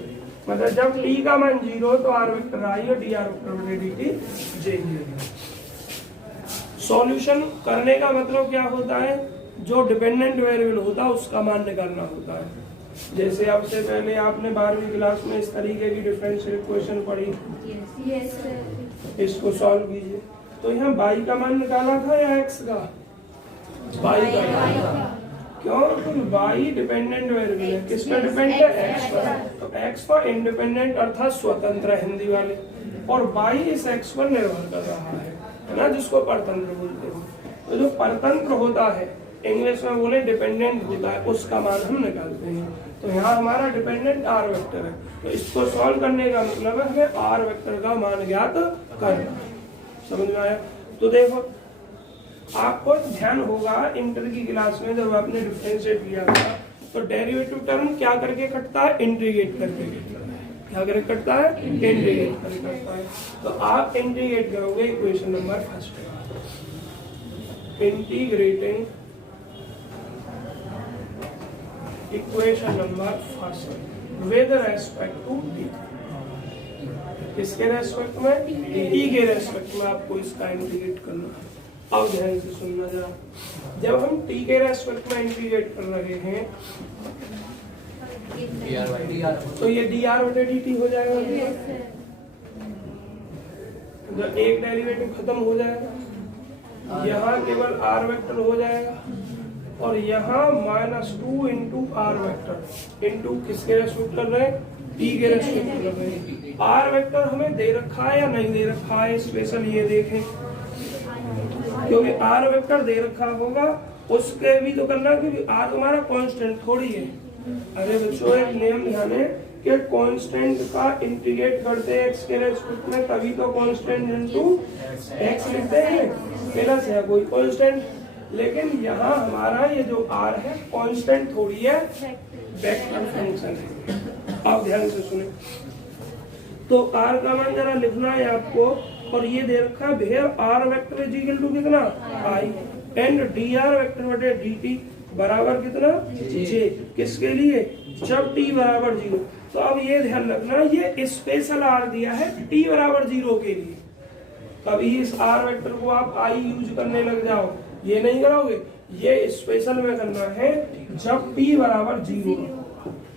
मतलब जब टी का मान 0 तो आर वेक्टर आई और डी आर वेक्टर बटे डी टी जे। सॉल्यूशन करने का मतलब क्या होता है, जो डिपेंडेंट वेरिएबल होता है उसका मान निकालना होता है। जैसे आपसे पहले आपने 12वीं क्लास में इस तरीके की डिफरेंशियल इक्वेशन पढ़ी, इसको सॉल्व कीजिए। तो यहाँ y का मान निकाला था या x का, y का। क्यों, तो y डिपेंडेंट वेरिएबल है, किस पर डिपेंड है, x पर। तो x पर इंडिपेंडेंट अर्थात स्वतंत्र है हिंदी वाले, और y इस x पर निर्भर कर रहा है ना, जिसको परतंत्र बोलते हैं। तो जो परतंत्र होता है इंग्लिश में बोले डिपेंडेंट होता है, उसका मान हम निकालते हैं। तो यहाँ हमारा डिपेंडेंट आर वेक्टर है, तो इसको सॉल्व करने का मतलब है हमें आर वेक्टर का मान ज्ञात करना। समझ में आया? तो देखो आपको ध्यान होगा इंटर की क्लास में जब आपने डिफरेंशिएट किया था तो डेरिवेटिव टर्म क्या करके कटता है? इंटीग्रेट करके कटता है। क्या करके कटता है? इंटीग्रेट करके कटता है। तो आप इंटीग्रेट करोगे equation number first, integrating equation number first with respect to d. किसके रेस्पेक्ट में? डी के रेस्पेक्ट में आपको इसका इंटीग्रेट करना है। अब ध्यान से सुनना जरा, जब हम टी के रेस्पेक्ट में इंटीग्रेट कर रहे हैं तो ये डी आर बटे डी टी हो जाएगा। जब एक डेरिवेटिव खत्म हो जाएगा, यहाँ केवल आर वेक्टर हो जाएगा और यहाँ -2 इंटू आर वेक्टर इंटू किसके रेस्पेक्ट कर रहे हैं? टी के रेस्पेक्ट कर रहे हैं। आर वेक्टर हमें दे रखा है या नहीं दे रखा है? स्पेशल ये देखें, क्योंकि आर वेक्टर दे रखा होगा उसके भी तो करना, क्योंकि आर हमारा कांस्टेंट थोड़ी है। अरे बच्चों एक नियम ध्यान है कि कांस्टेंट का इंटीग्रेट करते हैं एक्स के रेस्पेक्ट में, तभी तो कांस्टेंट इनटू एक्स लिखते हैं, प्लस है कोई कांस्टेंट। लेकिन यहाँ हमारा ये जो आर है कांस्टेंट थोड़ी है, वेक्टर फंक्शन है। आप ध्यान से सुने, तो आर का मान जरा लिखना है आपको, और ये दे रखा है भेर r vector is equal to कितना? I, and D R vector बटे डी टी बराबर कितना? जे। किसके लिए? जब टी बराबर 0। तो अब ये ध्यान रखना, ये स्पेशल आर दिया है टी बराबर 0 के लिए। कभी इस आर वेक्टर को आप आई यूज करने लग जाओ, ये नहीं करोगे, ये स्पेशल में करना है जब टी बराबर 0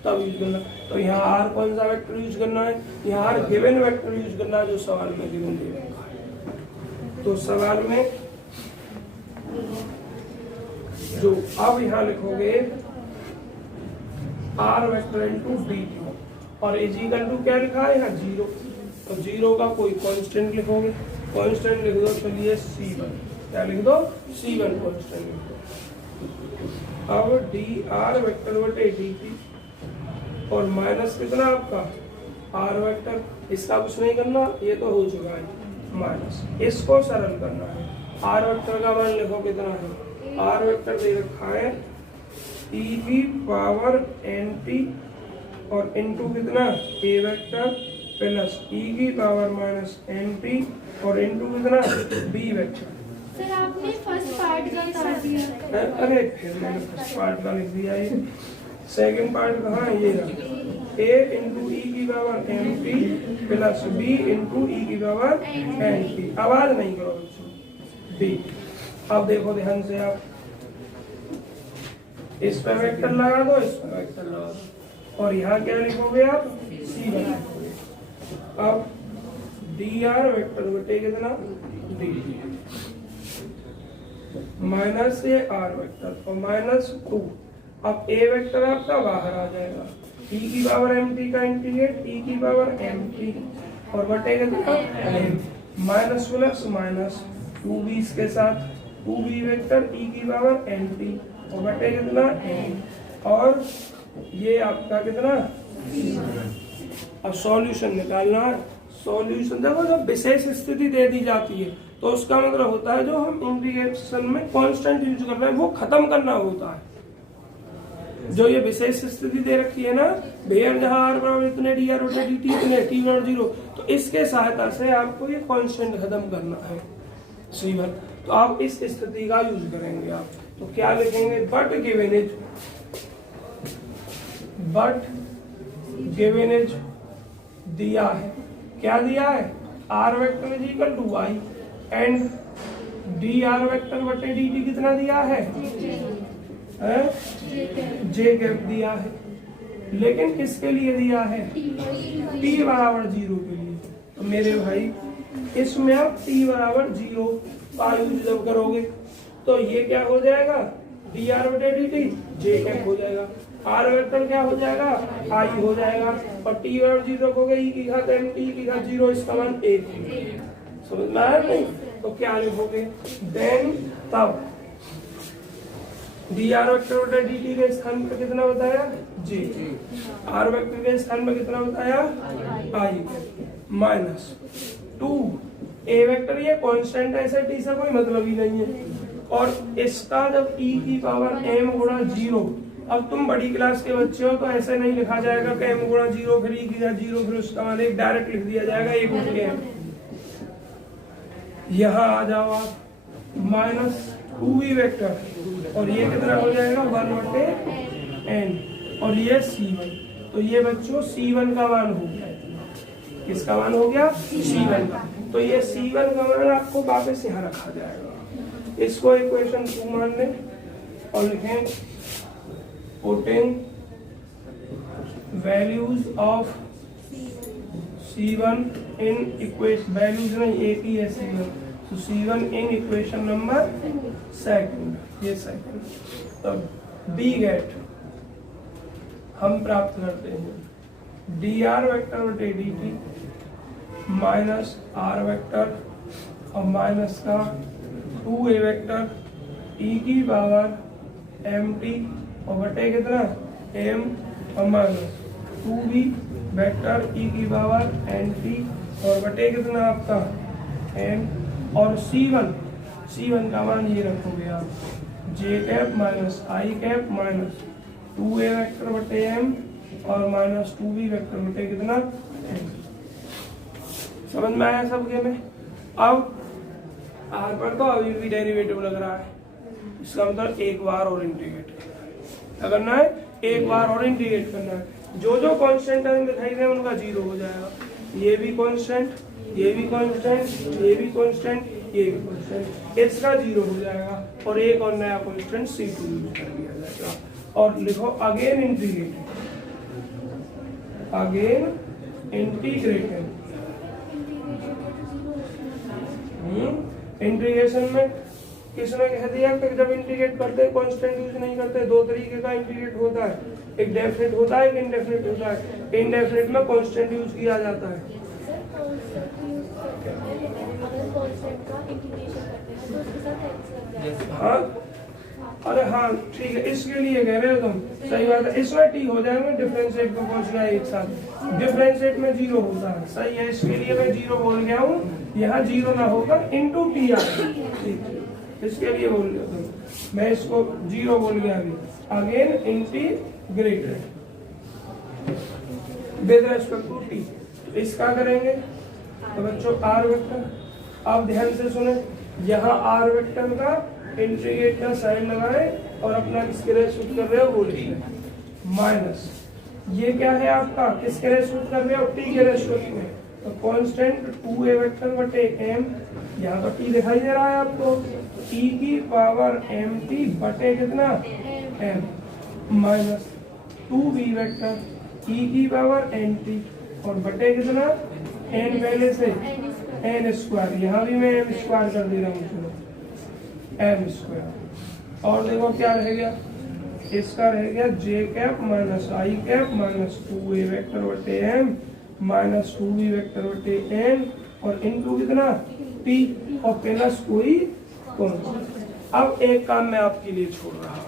तब यूज करना। तो यहाँ आर कौन सा वेक्टर यूज करना है? यहाँ आर गिवन वेक्टर यूज करना है जो सवाल में गिवन दे रखा है। तो सवाल में जो अब यहाँ लिखोगे r vector into d T और इज इक्वल टू क्या लिखा है यहाँ? 0। तो 0 का कोई कांस्टेंट लिखोगे, कांस्टेंट लिख दो, चलिए C1। क्या लिख दो? C1 कांस्टेंट लिख दो। अब डी आर वेक्टर बटे डी टी और माइनस कितना आपका? Are vector. इसका कुछ नहीं करना, ये तो हो चुका है माइनस। इसको सरल करना है। आर वेक्टर का मान लिखो कितना है? आर वेक्टर दे रखा है e की पावर nt और इनटू कितना? ए वेक्टर प्लस e की पावर माइनस nt और इनटू कितना? B vector. सर आपने फर्स्ट पार्ट का बता दिया। अरे फिर मैंने फर्स्ट पार्ट का लिख दिया, ये सेकंड पार्ट कहाँ है? ये रहा, a इंटू ई की power M T plus B into E की पावर एन टी। आवाज नहीं करो बच्चों, बी। अब देखो ध्यान से, आप इस पर वेक्टर लगा दो, इस पर वेक्टर लगा दो, और यहाँ क्या लिखोगे आप? सी लिखोगे। अब डी आर वेक्टर बटे कितना? D minus A R vector और -2। अब ए वेक्टर आपका बाहर आ जाएगा, e की पावर एम टी का इंटीग्रेट e की पावर एम टी और बटे कितना? M minus plus minus 2b इसके साथ 2b वेक्टर e की पावर एम टी और बटे कितना? एम और ये आपका कितना? अब सॉल्यूशन निकालना है। सॉल्यूशन देखो, जब विशेष स्थिति दे दी जाती है तो उसका मतलब होता है जो हम इंटीग्रेशन में कांस्टेंट यूज कर रहे हैं वो खत्म करना होता है। जो ये विशेष स्थिति दे रखी है ना, भेड़ जहां आर बराबर इतने डी आर बटे डी टी इतने टी बराबर 0, तो इसके सहायता से आपको ये कांस्टेंट खत्म करना है C1। तो आप इस स्थिति का यूज करेंगे। आप तो क्या लिखेंगे? बट गिवन इज दिया है, क्या दिया है? Are vector is equal to i and D R vector बटे डी टी कितना दिया है? जे गैप दिया है। लेकिन किसके लिए दिया है? t बराबर 0 के लिए। तो मेरे भाई इसमें आप t बराबर 0 का यूज जब करोगे तो ये क्या हो जाएगा? डी आर बटे डी टी जे कैप हो जाएगा, आर वेक्टर क्या हो जाएगा? आई हो जाएगा, और टी बराबर 0 रखोगे ई की घात एम टी की घात 0, इसका मान 1। समझ में आया नहीं? तो क्या लिखोगे? देन तब डी आर वेक्टर बटे डी टी के स्थान पर कितना बताया? जे, आर वेक्टर के स्थान में कितना बताया आई माइनस 2 ए वेक्टर, ये कांस्टेंट है, ऐसे टी से कोई मतलब ही नहीं है। और इसका जब e की पावर m गुणा 0, अब तुम बड़ी क्लास के बच्चे हो तो ऐसे नहीं लिखा जाएगा कि m गुणा 0 फिर e की 0 फिर उसका मान एक, डायरेक्ट लिख दिया जाएगा एक उठ के m। यहाँ आ जाओ आप माइनस 2v वेक्टर और ये कितना हो जाएगा 1/n और ये c1, तो ये बच्चों c1 का मान हो गया। किसका मान हो गया c1 का, तो ये c1 का मान आपको वापस यहाँ रखा जाएगा। इसको इक्वेशन 2 मान लें और लिखें putting values of c1 in equation, values नहीं एक ही है c1, तो c1 in equation number second, ये सेकंड। तब b गेट हम प्राप्त करते हैं dr वेक्टर बटे dt माइनस r वेक्टर और माइनस का 2a वेक्टर e की पावर mt और बटे कितना m और माइनस 2b वेक्टर e की पावर nt और बटे कितना आपका m और c1 का मान ये रखोगे आप j cap minus i cap minus 2a vector बटे m और माइनस 2b वेक्टर बटे कितना m। समझ में आया सबके में? अब r पर तो अभी भी डेरिवेटिव लग रहा है, इसका मतलब एक बार और इंटीग्रेट करना है, एक बार और इंटीग्रेट करना है। जो जो कांस्टेंट टर्म दिखाई दे उनका 0 हो जाएगा, ये भी कांस्टेंट, ये भी कांस्टेंट, ये भी कांस्टेंट, ये भी कांस्टेंट, इसका 0 हो जाएगा और एक और नया कांस्टेंट c2 यूज कर दिया जाएगा। और लिखो again integrated, again integrated. Integration में किसने कह दिया कि जब इंटीग्रेट करते हैं कांस्टेंट यूज नहीं करते, दो तरीके का इंटीग्रेट होता है, एक डेफिनेट होता है, एक इनडेफिनेट होता है। इनडेफिनेट में कांस्टेंट यूज किया जाता है। हाँ अरे हाँ ठीक है, इसके लिए कह रहे हो तुम, सही बात है। इसमें टी हो जाएगा, डिफरेंशिएट को पहुंच गया एक साथ, डिफरेंशिएट में 0 होता है, सही है। इसके लिए मैं 0 बोल गया हूँ, यहाँ 0 ना होकर इनटू टी आ गया, इसके लिए बोल गया तुम, मैं इसको 0 बोल गया अभी। Again integrated with respect to t, इसका करेंगे तो बच्चों आर वेक्टर, आप ध्यान से सुने, यहाँ आर वेक्टर का इंटीग्रेट का साइन लगाए और अपना किसके रेस्पेक्ट कर रहे हो वो लिख माइनस, ये क्या है आपका किसके रेस्पेक्ट कर रहे हो टी के रेस्पेक्ट में, तो कांस्टेंट 2a वेक्टर बटे m, यहाँ पर टी दिखाई दे रहा है आपको, e की पावर mt बटे कितना m minus 2b vector e की पावर nt और बटे कितना n पहले से n स्क्वायर, यहाँ भी मैं m स्क्वायर कर दे रहा हूँ m स्क्वायर। और देखो क्या रह गया, इसका रह गया j cap minus i cap minus 2a vector बटे m माइनस 2b वेक्टर बटे n और इनटू कितना t और प्लस कोई कौन। अब एक काम मैं आपके लिए छोड़ रहा हूँ,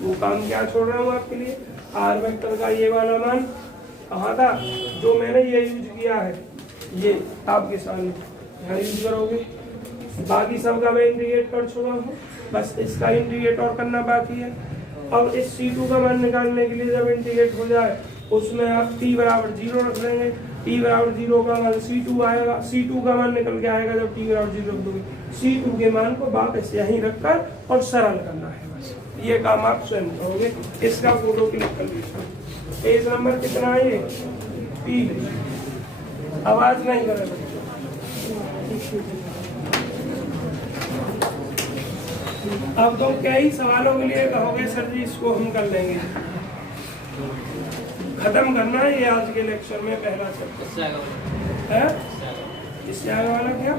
वो काम क्या छोड़ रहा हूँ आपके लिए, r वेक्टर का ये वाला मान कहाँ था, जो मैंने ये यूज किया है, ये आपके सामने यहाँ यूज करोगे, बाकी सब का मैं इंटीग्रेट कर चुका हूँ, बस इसका इंटीग्रेट और करना बाकी है। अब इस c2 का मान निकालने के लिए जब इंटीग्रेट हो जाए उसमें आप t बराबर 0 रख देंगे, t बराबर 0 का मान c2 आएगा, c2 का मान निकल के आएगा जब t बराबर 0 रख दोगे, c2 के मान को वापस यहीं रखकर और सरल करना है, बस ये काम आप स्वयं करोगे। इसका फोटो क्लिक कर लीजिए, पेज नंबर कितना है ये 3, आवाज नहीं कर रहे। अब तो कई सवालों के लिए कहोगे सर जी इसको हम कर लेंगे, खत्म करना है ये आज के लेक्चर में पहला चैप्टर है। इससे आगे वाला क्या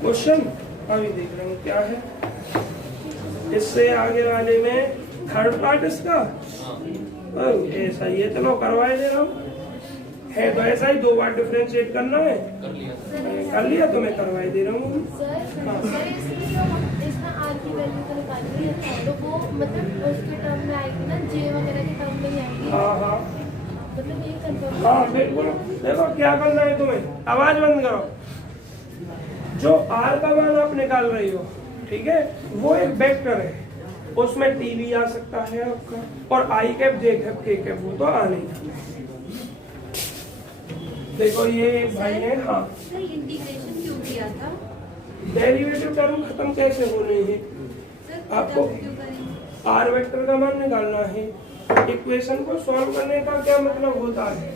क्वेश्चन अभी देख रहा हूँ क्या है, इससे आगे वाले में थर्ड पार्ट इसका ऐसा ये चलो करवाए दे रहा हूँ। है तो ऐसा ही 2 बार डिफरेंशिएट करना है। कर लिया कर लिया तो मैं करवाई दे रहा हूँ। सर इसमें आर की वैल्यू तो निकालनी है तो वो मतलब उसके टर्म में आएगी ना, जे वगैरह के टर्म में ही आएगी। हाँ मतलब ये कंफर्म। हाँ बिल्कुल। देखो क्या करना है तुम्हें, आवाज बंद करो। जो आर का मान आप निकाल रही हो, ठीक है, वो एक वेक्टर है, उसमें टी भी आ सकता है आपका, और आई कैप जे कैप के कैप वो तो आ नहीं। देखो ये एक भाई है। हाँ सर इंटीग्रेशन क्यों किया था? डेरिवेटिव टर्म खत्म कैसे होने हैं, सर आपको क्यों करेंगे? आर वेक्टर का मान निकालना है। इक्वेशन को सॉल्व करने का क्या मतलब होता है,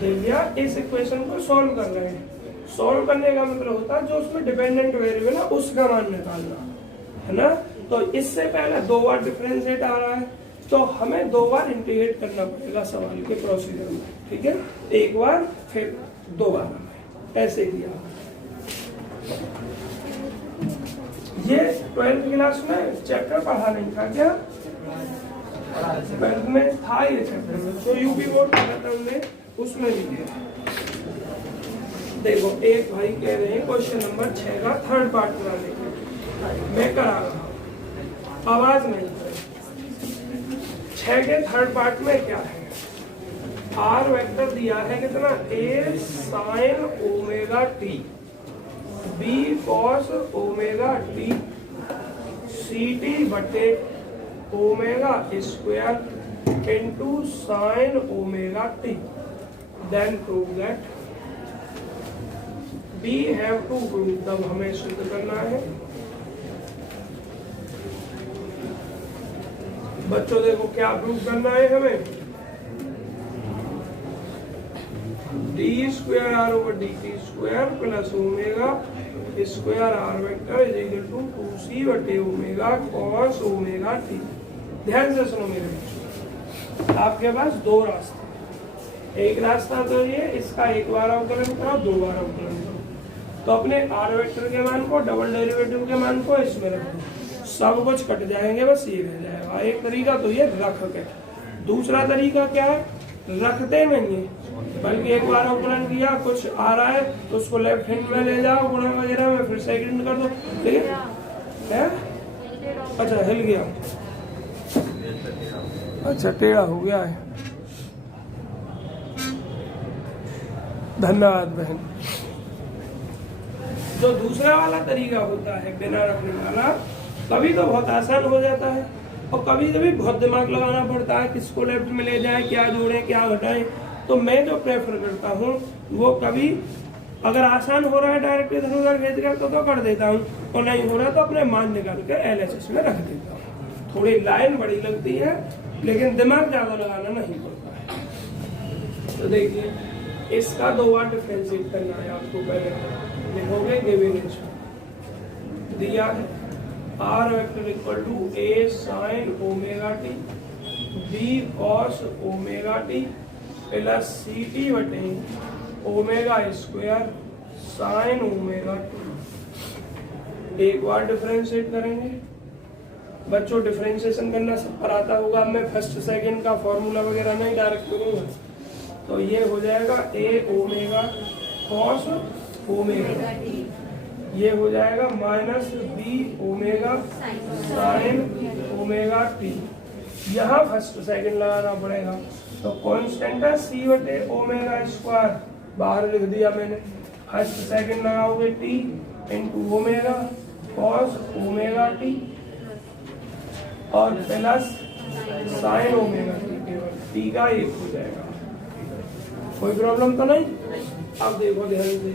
दिव्या इस इक्वेशन को सॉल्व कर रहे हैं, सॉल्व करने का मतलब होता है जो उसमें डिपेंडेंट वेरिएबल है उसका मान निकालना है ना। तो इससे पहले 2 बार डिफरेंशिएट आ रहा है तो हमें 2 बार इंटीग्रेट करना पड़ेगा सवाल के प्रोसीजर में, ठीक है, एक बार फिर 2 बार ऐसे किया। ये 12th क्लास में चैप्टर पढ़ा नहीं था क्या? 12th में था ये चैप्टर, तो यूपी बोर्ड पढ़ा था हमने, उसमें भी है। देखो एक भाई कह रहे हैं क्वेश्चन नंबर 6 का थर्ड पार्ट बनाने के, मैं करा रहा हूं, आवाज नहीं है। 6 के थर्ड पार्ट में क्या है, आर वेक्टर दिया है कितना, A sine omega T, B cos omega T, C T बटे omega square into sine omega T. Then prove that we have to prove, तब हमें सिद्ध करना है। बच्चों देखो क्या प्रूव करना है हमें, d square r over d T square plus omega square are vector is equal to 2c बटे ओमेगा कॉस ओमेगा टी। ध्यान से सुनो मेरे बच्चों, आपके पास 2 रास्ते, एक रास्ता तो ये इसका एक बार अवकलन करो, 2 बार अवकलन करो, तो अपने आर वेक्टर के मान को, डबल डेरिवेटिव के मान को इसमें रख दो, सब कुछ कट जाएंगे, बस ये रह जाएगा। एक तरीका तो ये रख के, दूसरा तरीका क्या है, रखते नहीं है बल्कि एक बार अवकलन किया, कुछ आ रहा है तो उसको लेफ्ट हैंड में ले जाओ गुणा वगैरह में, फिर सेकंड कर दो, ठीक है? अच्छा हिल गया, अच्छा टेढ़ा हो गया है, धन्यवाद बहन। जो दूसरा वाला तरीका होता है बिना रखने वाला, कभी तो बहुत आसान हो जाता है और कभी कभी बहुत दिमाग लगाना पड़ता है, किसको लेफ्ट में ले जाए, क्या जोड़े क्या घटाएं। तो मैं जो प्रेफर करता हूँ वो कभी अगर आसान हो रहा है डायरेक्ट इधर उधर भेज कर तो कर देता हूँ, और नहीं हो रहा तो अपने मान निकाल के LHS में रख देता हूँ। थोड़ी लाइन बड़ी लगती है लेकिन दिमाग ज्यादा लगाना नहीं पड़ता है। तो देखिए इसका 2 बार डिफरेंशिएट करना है आपको। पहले लिखोगे गिवन दिया है are vector equal to A sine omega T, B cos omega T plus C T बटे omega square sine omega T. एक बार डिफरेंशिएट करेंगे बच्चों, डिफरेंशिएशन करना सब पर आता होगा, मैं फर्स्ट सेकंड का फॉर्मूला वगैरह नहीं डायरेक्ट करूंगा। तो ये हो जाएगा ए ओमेगा कॉस ओमेगा, ये हो जाएगा minus b omega sine omega t. यहाँ फर्स्ट सेकंड लगाना पड़ेगा, तो कांस्टेंट है सी बटे ओमेगा स्क्वायर, बाहर लिख दिया मैंने। फर्स्ट सेकंड लगाओगे T into omega cos omega T और प्लस साइन ओमेगा टी, केवल टी का 1 हो जाएगा। कोई प्रॉब्लम तो नहीं? अब देखो ध्यान से,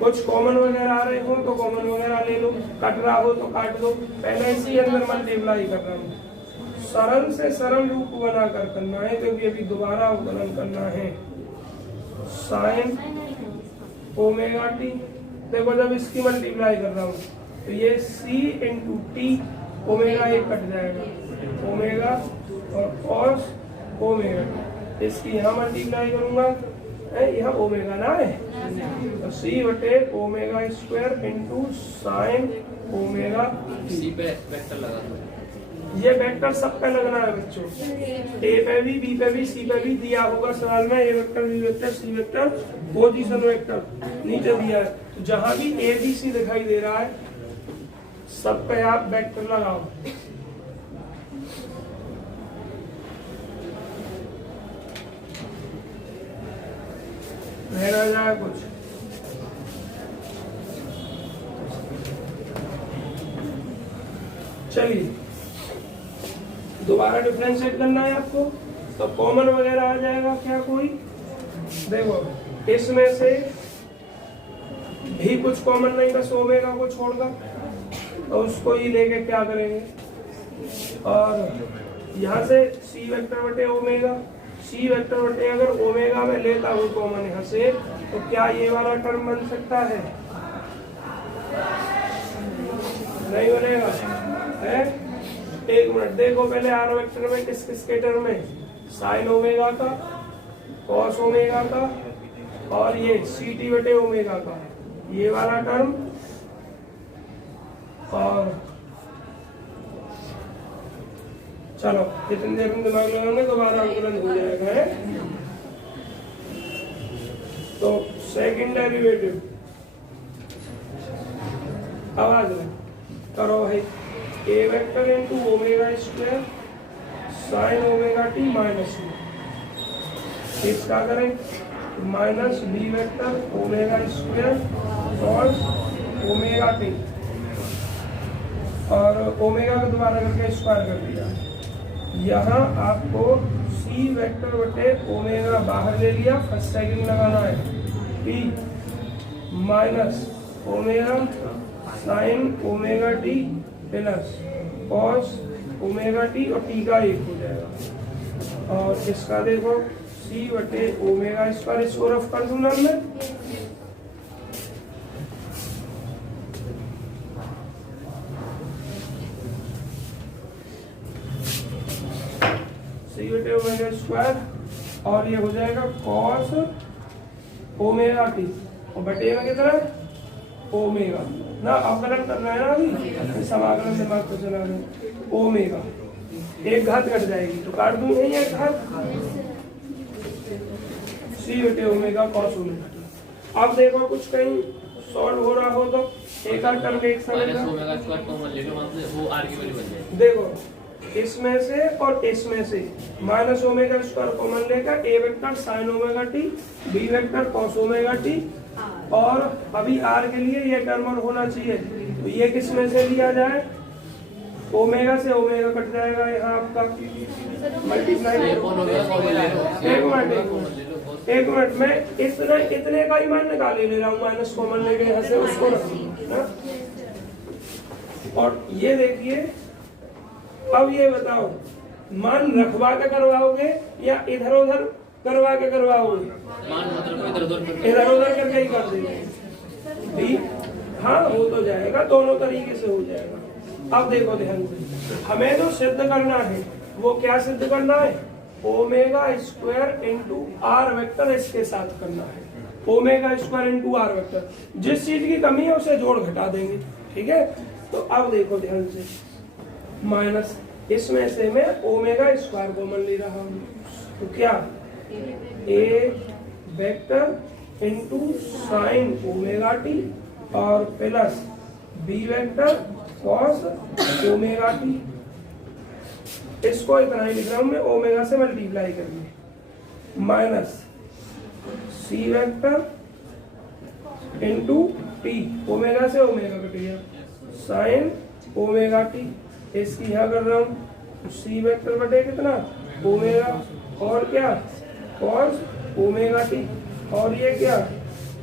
कुछ कॉमन वगैरह आ रहे हो तो कॉमन वगैरह ले लो, कट रहा हो तो काट दो। पहले इसी अंदर मल्टीप्लाई कर रहा हूँ, सरल से सरल रूप बनाकर करना है क्योंकि अभी दोबारा अवकलन करना है। साइन ओमेगा टी, देखो जब इसकी मल्टीप्लाई कर रहा हूँ तो ये सी इंटू टी, ओमेगा 1 कट जाएगा, ओमेगा और कॉस ओमेगा, इसकी यहाँ मल्टीप्लाई करूंगा, यहाँ ओमेगा ना है तो सी बटे omega square into sine omega. C पे वेक्टर लगा दो, ये वेक्टर सब पे लगना है बच्चों, ए पे भी, बी पे भी, सी पे भी दिया होगा सवाल में, ए vector, B vector, C vector, position vector नीचे दिया है। तो जहां भी ए बी सी दिखाई दे रहा है सब पे आप वेक्टर लगाओ। रह जाए कुछ, चलिए दोबारा डिफरेंशिएट करना है आपको, तो कॉमन वगैरह आ जाएगा क्या कोई? देखो इसमें से भी कुछ कॉमन नहीं, बस ओमेगा को छोड़कर, तो उसको ही लेके क्या करेंगे, और यहाँ से सी वेक्टर बटे ओमेगा, सी वेक्टर बटे अगर ओमेगा में लेता हूँ कॉमन यहाँ से, तो क्या ये वाला टर्म बन सकता है? नहीं बनेगा है? एक मिनट देखो पहले, आर वेक्टर में किस किस के टर्म में, साइन ओमेगा का, कॉस ओमेगा का, और ये सी टी बटे ओमेगा का, ये वाला टर्म, और चलो जितनी देर में दिमाग लगाओगे दोबारा अंकुलन हो जाएगा है। तो सेकंड डेरिवेटिव आवाज में करो भाई, A vector into omega square sine omega T minus में, इसका करें minus B vector omega square cos omega T, और ओमेगा को दोबारा करके स्क्वायर कर दिया। यहाँ आपको सी वेक्टर बटे ओमेगा बाहर ले लिया, फर्स्ट सेकंड लगाना है, T minus omega sine omega T plus cos omega T, और टी का एक हो जाएगा, और इसका देखो सी बटे ओमेगा स्क्वायर, इसको रफ कर दूंगा मैं, सी बटे ओमेगा स्क्वायर, और ये हो जाएगा कॉस ओमेगा टी, और बटेगा कितना ओमेगा ना, अवकलन करना है ना अभी, समाकलन दिमाग को चला रहे, ओमेगा एक घात कट जाएगी तो काट दूंगा ही एक घात, सी बटे ओमेगा कॉस ओमेगा टी। अब देखो कुछ कहीं सॉल्व हो रहा हो तो एक आध करके एक समय देखो इसमें से और इसमें से माइनस ओमेगा स्क्वायर कॉमन लेकर A vector sine omega T, B vector cos omega T, और अभी आर के लिए ये टर्म और होना चाहिए, तो ये किस में से लिया जाए, ओमेगा से ओमेगा कट जाएगा यहाँ आपका मल्टीप्लाई। एक मिनट मैं इतने का ही मान निकाल ले रहा हूँ, माइनस कॉमन लेके यहाँ से उसको रखूंगा, और ये देखिए अब ये बताओ मान रखवा के करवाओगे या इधर उधर करवा के करवाओगे? इधर उधर करके ही कर देंगे, हाँ हो तो जाएगा, दोनों तरीके से हो जाएगा। अब देखो ध्यान से, हमें जो सिद्ध करना है वो क्या सिद्ध करना है, omega square into are vector इसके साथ करना है, omega square into are vector, जिस चीज की कमी है उसे जोड़ घटा देंगे, ठीक है। तो अब देखो ध्यान से, माइनस इसमें से मैं ओमेगा स्क्वायर कॉमन ले रहा हूँ, तो क्या A vector into sine omega T और plus B vector cos omega T, इसको इतना ही लिख रहा हूँ मैं, ओमेगा से मल्टीप्लाई करिए, minus C vector into T, omega से ओमेगा कट गया, साइन ओमेगा टी, इसकी यहाँ कर रहा हूँ सी वेक्टर बटे कितना ओमेगा, और क्या कॉस ओमेगा टी, और ये क्या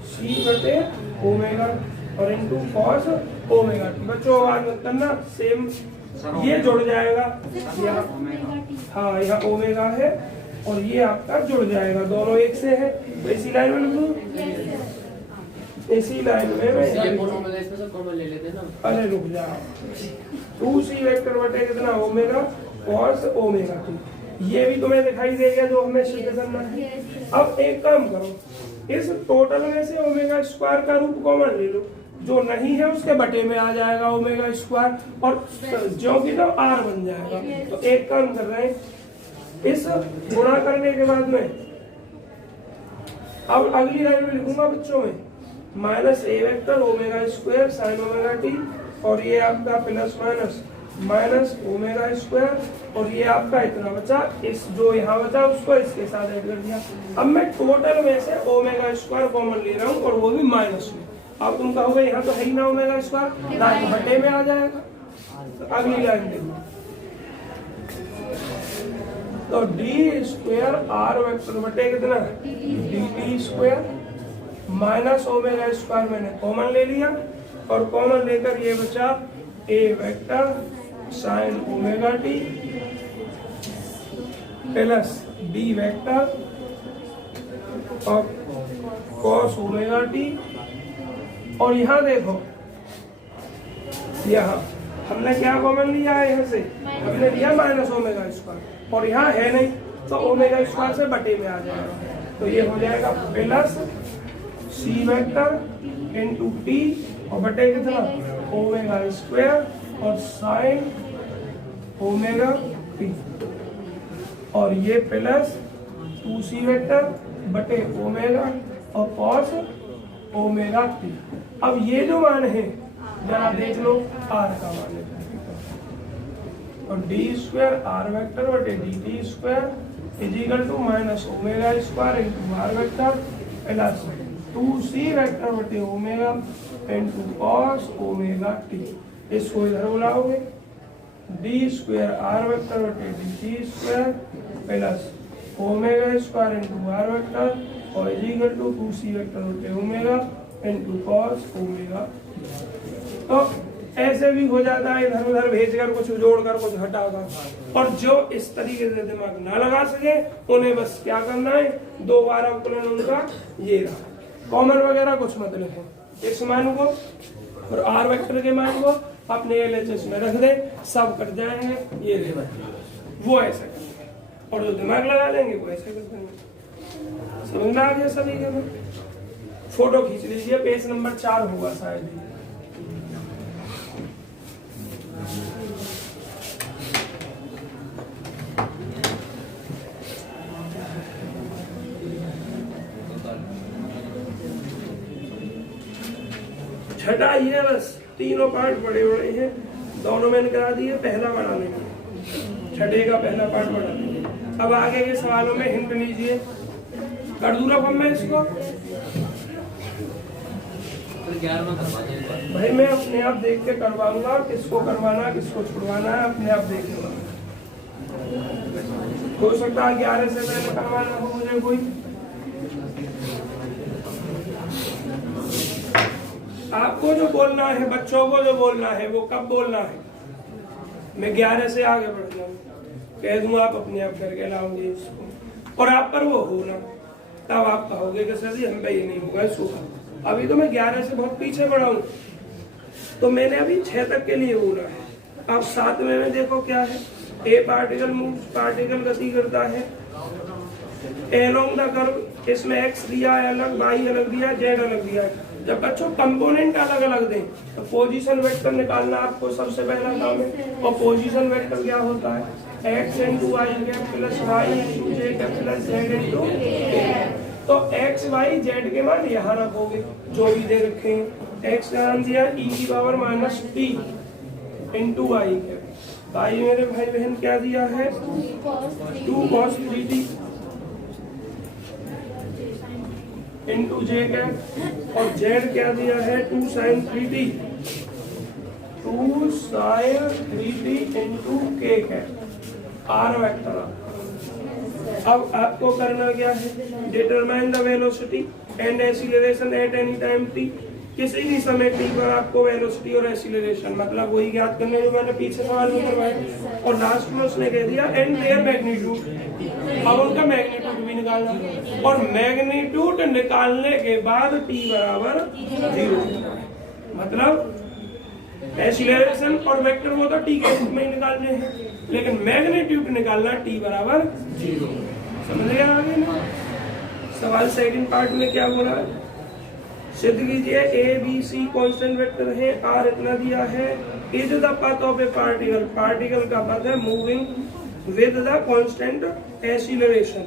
सी बटे ओमेगा और इंटू कॉस ओमेगा टी। बच्चों आवाज मत करना, सेम ये जुड़ जाएगा, हाँ यहाँ ओमेगा है और ये आपका जुड़ जाएगा, दोनों एक से है, तो इसी लाइन में लिखूं, इसी लाइन में मैं ले लेते ना, अरे रुक जाओ, 2c वेक्टर बटे कितना ओमेगा कॉस ओमेगा टी, ये भी तुम्हें दिखाई देगा जो हमें सिद्ध करना है। अब एक काम करो, इस टोटल में से ओमेगा स्क्वायर का रूप कॉमन ले लो, जो नहीं है उसके बटे में आ जाएगा ओमेगा स्क्वायर, और जो कि तो आर बन जाएगा। तो एक काम कर रहे हैं, इस गुणा करने के बाद में अब अगली लाइन में लिखूंगा बच्चों में minus A vector omega square sine omega T, और ये आपका plus minus minus omega square, और ये आपका इतना बचा, इस जो यहाँ बचा उसको इसके साथ ऐड कर दिया। अब मैं टोटल में से ओमेगा स्क्वायर कॉमन ले रहा हूँ, और वो भी माइनस में। अब तुम कहोगे यहाँ तो है ही ना ओमेगा स्क्वायर, दाएं बटे में आ जाएगा। तो अगली लाइन देखो, तो डी स्क्वायर आर वेक्टर बटे कितना D T square minus omega square मैंने कॉमन ले लिया, और कॉमन लेकर ये बचा A vector sine omega T plus B vector और कॉस ओमेगा टी। और यहाँ देखो, यहाँ हमने क्या कॉमन लिया है, यहाँ से हमने लिया माइनस ओमेगा स्क्वायर, और यहाँ है नहीं तो ओमेगा स्क्वायर से बटे में आ जाएगा। तो ये हो जाएगा plus C vector into T और बटे कितना ओमेगा स्क्वायर और साइन ओमेगा टी, और ये प्लस 2c वेक्टर बटे ओमेगा और कॉस ओमेगा टी। अब ये जो मान है जरा देख लो, आर का मान है, और डी स्क्वायर आर वेक्टर बटे D T square is equal to minus omega square into are vector plus 2c vector बटे omega into cos omega T. इसको इधर बुलाओगे, डी स्क्वायर आर वेक्टर बटे D T square plus omega square into are vector और is equal to 2c vector बटे omega into cos omega. तो ऐसे भी हो जाता है, इधर उधर भेजकर कुछ जोड़कर कुछ हटाकर। और जो इस तरीके से दिमाग ना लगा सके उन्हें बस क्या करना है, दो बार अवकलन उनका ये रहा, कॉमन वगैरह कुछ मत लिखें, इस मान को और आर वेक्टर के मान को अपने एलएचएस में रख दे, सब कट जाएंगे, ये ले वो ऐसा करेंगे, और जो दिमाग लगा लेंगे वो ऐसे कर देंगे। समझ में आ गया सभी के? फोटो खींच लीजिए, पेज नंबर 4 होगा शायद। छठा ये बस तीनों पार्ट बड़े बड़े हैं, दोनों मैंने करा दिए, पहला बना लेंगे, छठे का पहला पार्ट बना लेंगे। अब आगे के सवालों में हिंट लीजिए, कर दूँ रकम मैं इसको भाई मैं अपने आप देख के करवाऊंगा, किसको करवाना किसको छुड़वाना है अपने आप देख लूंगा। हो सकता है 11 से पहले करवाना हो मुझे कोई। आपको जो बोलना है, बच्चों को जो बोलना है वो कब बोलना है, मैं 11 से आगे बढ़ जाऊँ, कह दूँ आप अपने आप करके लाओगे इसको, और आप पर वो होना, तब आप कहोगे कि सर जी हम पे ये नहीं होगा इसको। अभी तो मैं 11 से बहुत पीछे बढ़ा हूँ, तो मैंने अभी 6 तक के लिए बोला है। अब 7वें में देखो क्या है, ए पार्टिकल मूव्स, पार्टिकल गति करता है अलोंग द कर्व, इसमें एक्स दिया है अलग, वाई अलग दिया है, जेड अलग दिया है। जब बच्चों कंपोनेंट अलग अलग दें तो पोजीशन वेक्टर निकालना आपको सबसे पहला काम है, और पोजीशन वेक्टर क्या होता है, x into y plus y into z plus z into k. तो एक्स वाई जेड के मान यहाँ रखोगे जो भी दे रखे हैं। एक्स का नाम दिया e की power minus t into y के, वाई मेरे भाई बहन क्या दिया है 2 cos 3t into j cap, और जेड क्या दिया है 2 sin 3t, 2 sin 3t into k cap r vector. अब आपको करना क्या है, determine the velocity and acceleration at any time t. किसी भी समय टी पर आपको वेलोसिटी और एक्सीलरेशन मतलब वही ज्ञात करने जो मैंने पीछे सवाल में करवाए, और लास्ट में उसने कह दिया एंड देयर मैग्नीट्यूड। अब उनका मैग्नीट्यूड भी निकालना, और मैग्नीट्यूड निकालने के बाद टी बराबर 0, मतलब एक्सीलरेशन और वेक्टर वो तो टी के रूप में ही निकालने हैं, लेकिन मैग्नीट्यूड निकालना टी बराबर 0। समझ गया आगे ना? सवाल सेकंड पार्ट में क्या बोला है, सिद्ध कीजिए A B C constant vector है, आर इतना दिया है, is the path of a particle, particle का पथ है moving with the constant acceleration.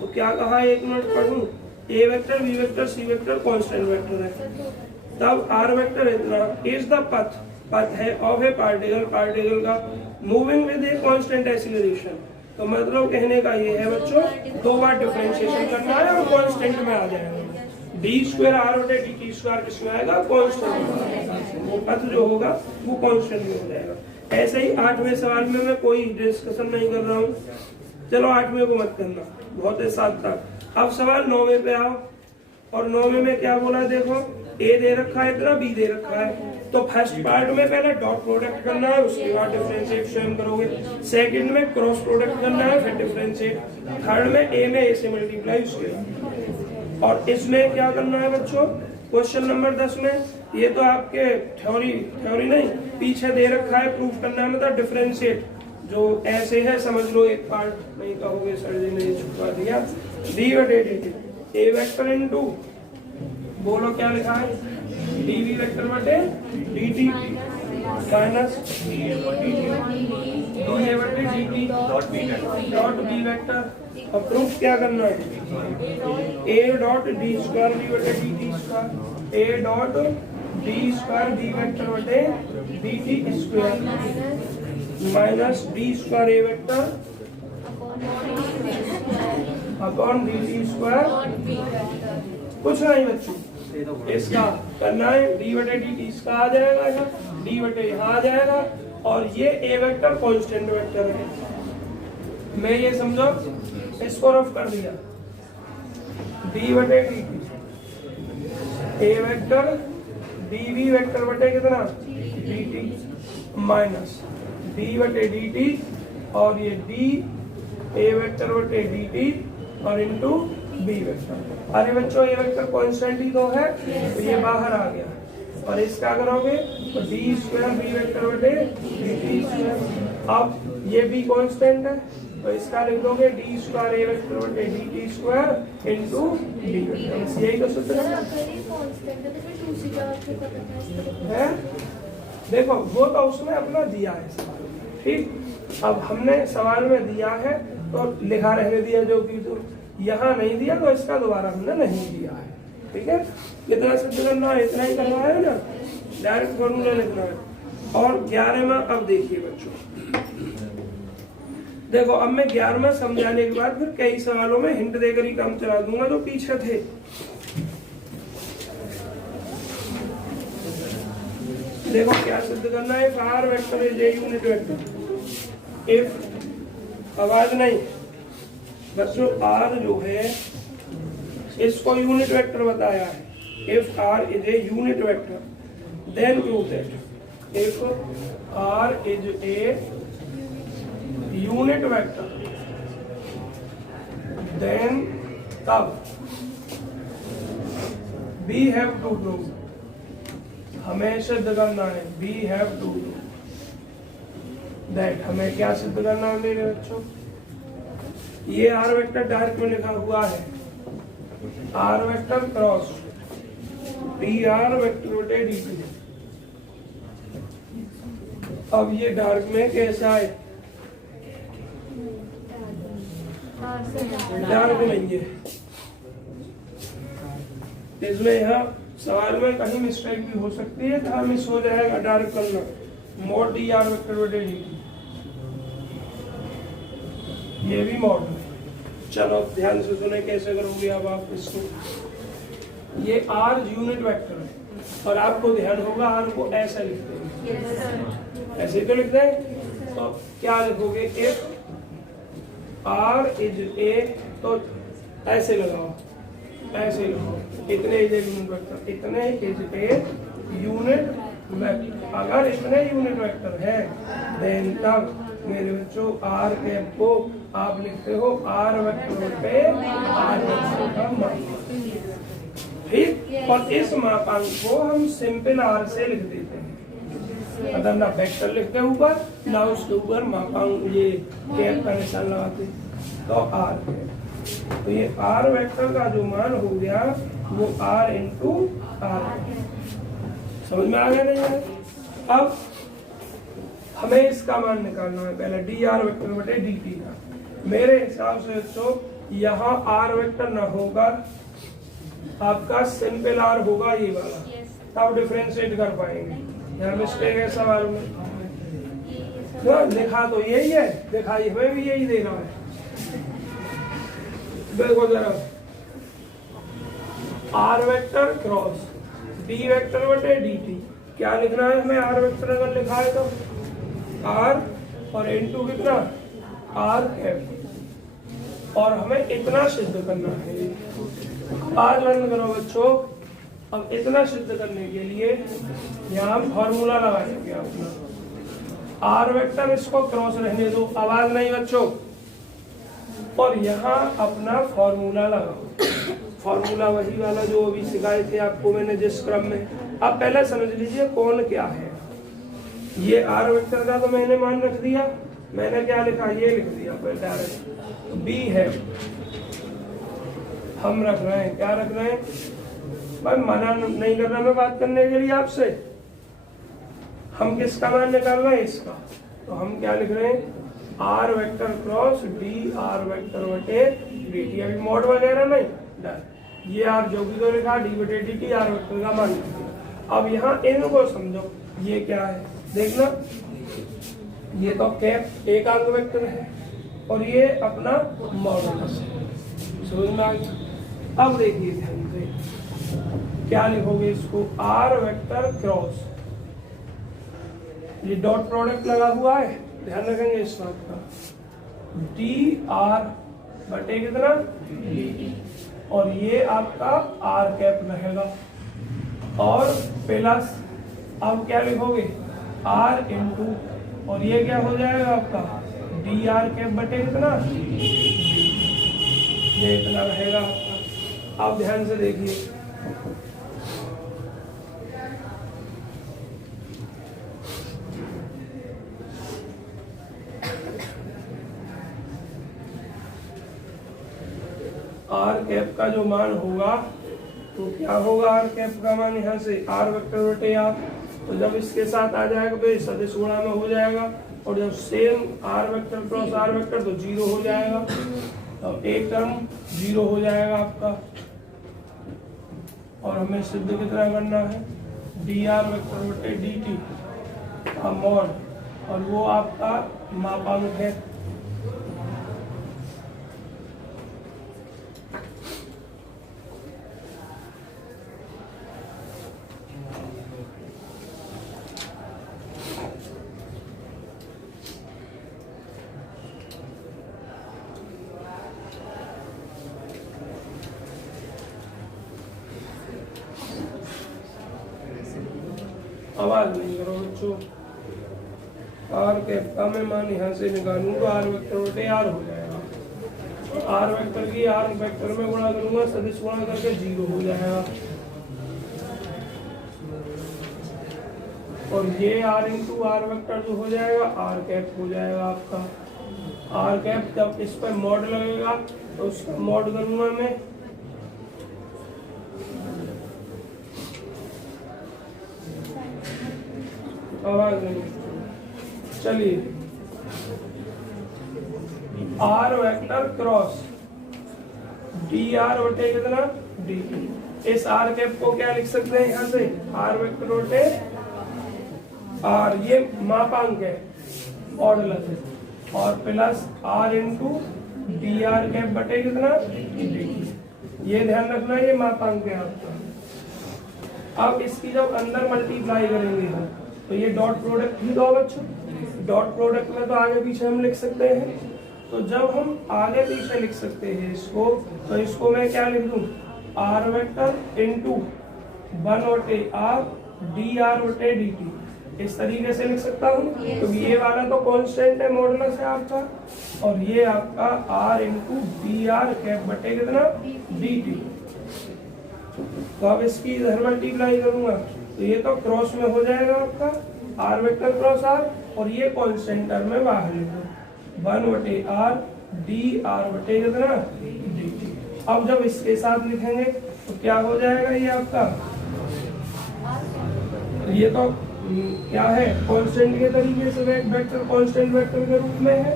तो क्या कहा, एक मिनट पढ़ूं, A vector B vector C vector constant vector है, तब आर वेक्टर इतना इज द पथ, पथ है ऑफ ए पार्टिकल, पार्टिकल का moving with a constant acceleration. तो मतलब कहने का ये है बच्चों, दो बार डिफरेंशिएशन करना है और कांस्टेंट में आ जाएगा। डी स्क्वायर आर बटे डी टी स्क्वायर किसमें आएगा, कांस्टेंट। वो पथ जो होगा वो कांस्टेंट में हो जाएगा। ऐसे ही 8वें सवाल में मैं कोई डिस्कशन नहीं कर रहा हूँ, चलो 8वें को मत करना, बहुत है 7 तक। अब सवाल 9वें पे आओ, और 9वें में क्या बोला देखो, ए दे रखा है इतना, बी दे रखा है, तो फर्स्ट पार्ट में पहले डॉट प्रोडक्ट करना है, उसके बाद डिफरेंशिएट स्वयं करोगे, सेकंड में क्रॉस प्रोडक्ट करना है, फिर डिफरेंशिएट, थर्ड में ए में ए से मल्टीप्लाई उसके बाद। और इसमें क्या करना है बच्चों, क्वेश्चन नंबर 10 में ये तो आपके थ्योरी नहीं, पीछे दे रखा है, प्रूफ करना है, मतलब डिफरेंशिएट जो ऐसे है समझ लो, एक पार्ट नहीं कहोगे सर जी ने छुपा दिया, डी बटे D T A vector into, बोलो क्या लिखा है, डीवी वेक्टर बटे डीटी माइनस डी ए बटे डीटी डॉट बी वेक्टर। अब प्रूफ क्या करना है, A dot D square B बटे D T square, A dot D square B vector बटे D T square minus D square ए vector upon D T square. कुछ नहीं बच्चों, इसका करना है डी बटे डी टी, इसका आ जाएगा यहाँ, डी बटे यहाँ आ जाएगा, और ये ए वेक्टर कांस्टेंट वेक्टर है। मैं ये समझो, इसको रफ कर दिया, डी बटे D T A vector d v vector बटे कितना डी टी माइनस डी बटे डी टी, और ये डी ए वेक्टर बटे डी टी और इंटू बी वेक्टर। अरे बच्चों ये वेक्टर कांस्टेंट ही तो है, तो ये बाहर आ गया, और इसका करोगे तो डी स्क्वायर बी वेक्टर बटे डी टी स्क्वायर। अब ये भी कांस्टेंट है, तो इसका लिख दोगे डी स्क्वायर ए वेक्टर बटे D T square into B vector. यही तो सूत्र है। देखो वो तो उसने अपना दिया है सवाल, ठीक। अब हमने सवाल में दिया है तो लिखा रहने दिया, जो कि तो यहाँ नहीं दिया तो इसका दोबारा हमने नहीं दिया है, ठीक है। कितना सिद्ध करना है, इतना ही करना है ना, डायरेक्ट फॉर्मूला लिखना है। और 11वां अब देखिए बच्चों, देखो अब मैं 11वां समझाने के बाद फिर कई सवालों में हिंट देकर ही काम चला दूंगा जो पीछे थे। देखो क्या सिद्ध करना है, are vector is a unit vector if, आवाज नहीं बच्चों, आर जो है इसको यूनिट वेक्टर बताया है, if r is a unit vector then prove that if r is a unit vector then तब वी हैव टू प्रूव, हमें सिद्ध करना है, we have to prove that, हमें क्या सिद्ध करना है मेरे बच्चों, ये आर वेक्टर डार्क में लिखा हुआ है, are vector cross D R vector बटे डी टी। अब ये डार्क में कैसा है, डार्क नहीं है, इसमें यहाँ सवाल में कहीं मिस्टेक भी हो सकती है, कहाँ मिस हो जाएगा डार्क करना, मोड डी आर वेक्टर बटे डी टी, ये भी मॉड है। चलो ध्यान से सुने कैसे करोगे अब आप इसको, ये आर यूनिट वेक्टर है और आपको ध्यान होगा आर को ऐसा लिखते हैं, ऐसे तो लिखते हैं, तो क्या लिखोगे, इफ आर इज ए, तो ऐसे लगाओ, ऐसे लिखो, इतने इज ए यूनिट वेक्टर, इतने इज ए यूनिट वेक्टर। अगर इतने यूनिट वेक्टर है देन तब मेरे बच्चों आर कैप को आप लिखते हो आर वेक्टर पे आर वेक्टर का मापांक, ठीक। और इस मापांक को हम सिंपल आर से लिख देते हैं, मतलब ना वेक्टर लिखते ऊपर ना उसके ऊपर मापांक, ये कैप का निशान लगाते, तो आर कैप। तो ये आर वेक्टर का जो मान हो गया वो आर इंटू आर। समझ में आ गया नहीं है? अब हमें इसका मान निकालना है पहले डी आर वेक्टर बटे डी टी का। मेरे हिसाब से बच्चों यहाँ आर वेक्टर ना होगा, आपका सिंपल आर होगा ये वाला, तब डिफरेंशिएट कर पाएंगे। यहाँ मिस्टेक है सवाल में, लिखा तो यही है, दिखाई हमें भी यही दे रहा है। देखो जरा, r vector cross d vector बटे डी टी, क्या लिखना है हमें? आर वेक्टर अगर लिखा है तो आर और इनटू कितना आर कैप, और हमें इतना सिद्ध करना है। आज लर्न करो बच्चों। अब इतना सिद्ध करने के लिए यहाँ हम फॉर्मूला लगाएंगे अपना। आर वेक्टर इसको क्रॉस रहने दो, आवाज नहीं बच्चों, और यहाँ अपना फॉर्मूला लगाओ। फॉर्मूला वही वाला जो अभी सिखाए थे आपको मैंने जिस क्रम में। अब पहले समझ लीजिए कौन क्या है। ये आर वेक्टर का तो मैंने मान रख दिया, मैंने क्या लिखा ये लिख दिया पहले डायरेक्ट। बी है, हम रख रहे हैं, क्या रख रहे हैं भाई? मना नहीं कर रहा मैं बात करने के लिए आपसे। हम किसका मान निकाल रहे हैं? इसका। तो हम क्या लिख रहे हैं? R vector cross D R vector बटे डी टी। अभी मॉड वगैरह नहीं, डन। ये आर जो भी तो लिखा डी बटे डी टी आर वेक्टर का मान। अब यहाँ इनको समझो, ये क्या है देखना। ये तो कैप एक अंक वेक्टर है और ये अपना मॉडुलस है। समझ में आ गया? अब देखिए ध्यान से क्या लिखोगे इसको? आर वेक्टर क्रॉस, ये डॉट प्रोडक्ट लगा हुआ है, ध्यान रखेंगे इस बात का। डी आर बटे कितना डी टी, और ये आपका आर कैप रहेगा, और प्लस अब क्या लिखोगे? आर इंटू, और ये क्या हो जाएगा आपका? डी आर कैप बटे कितना, ये इतना रहेगा आपका। आप ध्यान से देखिए, आर कैप का जो मान होगा तो क्या होगा? आर कैप का मान यहाँ से आर वेक्टर बटे आर, तो जब इसके साथ आ जाएगा तो ये सदिश गुणा में हो जाएगा, और जब same r vector cross r vector तो जीरो हो जाएगा, तो एक टर्म जीरो हो जाएगा आपका। और हमें सिद्ध कितना करना है? डी आर वेक्टर बटे डी टी का मॉड, और वो आपका मापांक है। आवाज नहीं करो बच्चों। आर कैप का मैं मान यहाँ से निकालूं तो आर वेक्टर बटे आर हो जाएगा। आर वेक्टर की आर वेक्टर में गुणा करूंगा, सदिश गुणा करके जीरो हो जाएगा, और ये आर इंटू आर वेक्टर जो हो जाएगा आर कैप हो जाएगा आपका। आर कैप जब इस पर मॉड लगेगा तो उसका मॉड करूंगा मैं, आवाज नहीं। चलिए, r vector cross D R बटे कितना डी टी। इस आर कैप को क्या लिख सकते हैं यहाँ से? आर वेक्टर बटे आर, ये मापांक है मॉडुलस है, और plus r into D r cap बटे कितना डी टी। ये ध्यान रखना, ये मापांक है आपका। अब इसकी जब अंदर मल्टीप्लाई करेंगे हम तो ये डॉट प्रोडक्ट ही दो बच्चों। डॉट प्रोडक्ट में तो आगे पीछे हम लिख सकते हैं, तो जब हम आगे पीछे लिख सकते हैं इसको, तो इसको मैं क्या लिख दूं? आर वेक्टर इंटू वन बटे आर डी आर बटे डी टी, इस तरीके से लिख सकता हूँ। तो ये वाला तो कांस्टेंट है, मॉडुलस है आपका, और ये आपका r into D r cap बटे कितना डी टी। तो अब इसकी इधर मल्टीप्लाई करूंगा तो ये तो क्रॉस में हो जाएगा आपका आर वेक्टर क्रॉस आर, और ये कांस्टेंट टर्म में बाहर लिखो वन बटे आर डी आर बटे कितना डी टी। अब जब इसके साथ लिखेंगे तो क्या हो जाएगा? ये आपका ये तो क्या है, कांस्टेंट के तरीके से वेक्टर कांस्टेंट वेक्टर के रूप में है,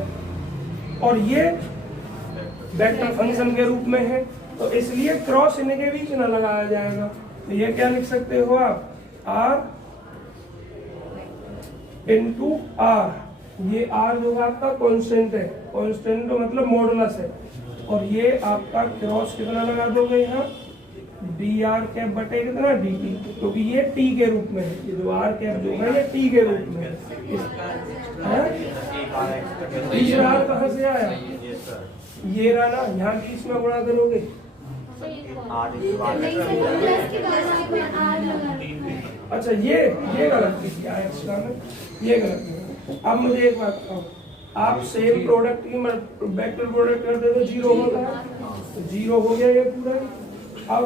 और ये वेक्टर फंक्शन के रूप में है, तो इसलिए क्रॉस इनके बीच न लगाया जाएगा। तो ये क्या लिख सकते हो आप, r इंटू आर, ये r जो है आपका कांस्टेंट है, कांस्टेंट मतलब मॉडुलस है, और ये आपका क्रॉस कितना लगा दोगे यहाँ, डी आर कैप बटे कितना डी टी, क्योंकि ये टी के रूप में है, ये जो आर कैप जो है ये टी के रूप में है। तीसरा आर कहाँ से आया, ये रहा ना, यहाँ बीच में गुणा करोगे, अच्छा ये गलत किया है एक्स्ट्रा में, ये गलत है। अब मुझे एक बात बताओ, आप सेम प्रोडक्ट की वेक्टर प्रोडक्ट करते तो जीरो होता है, तो जीरो हो गया ये पूरा। अब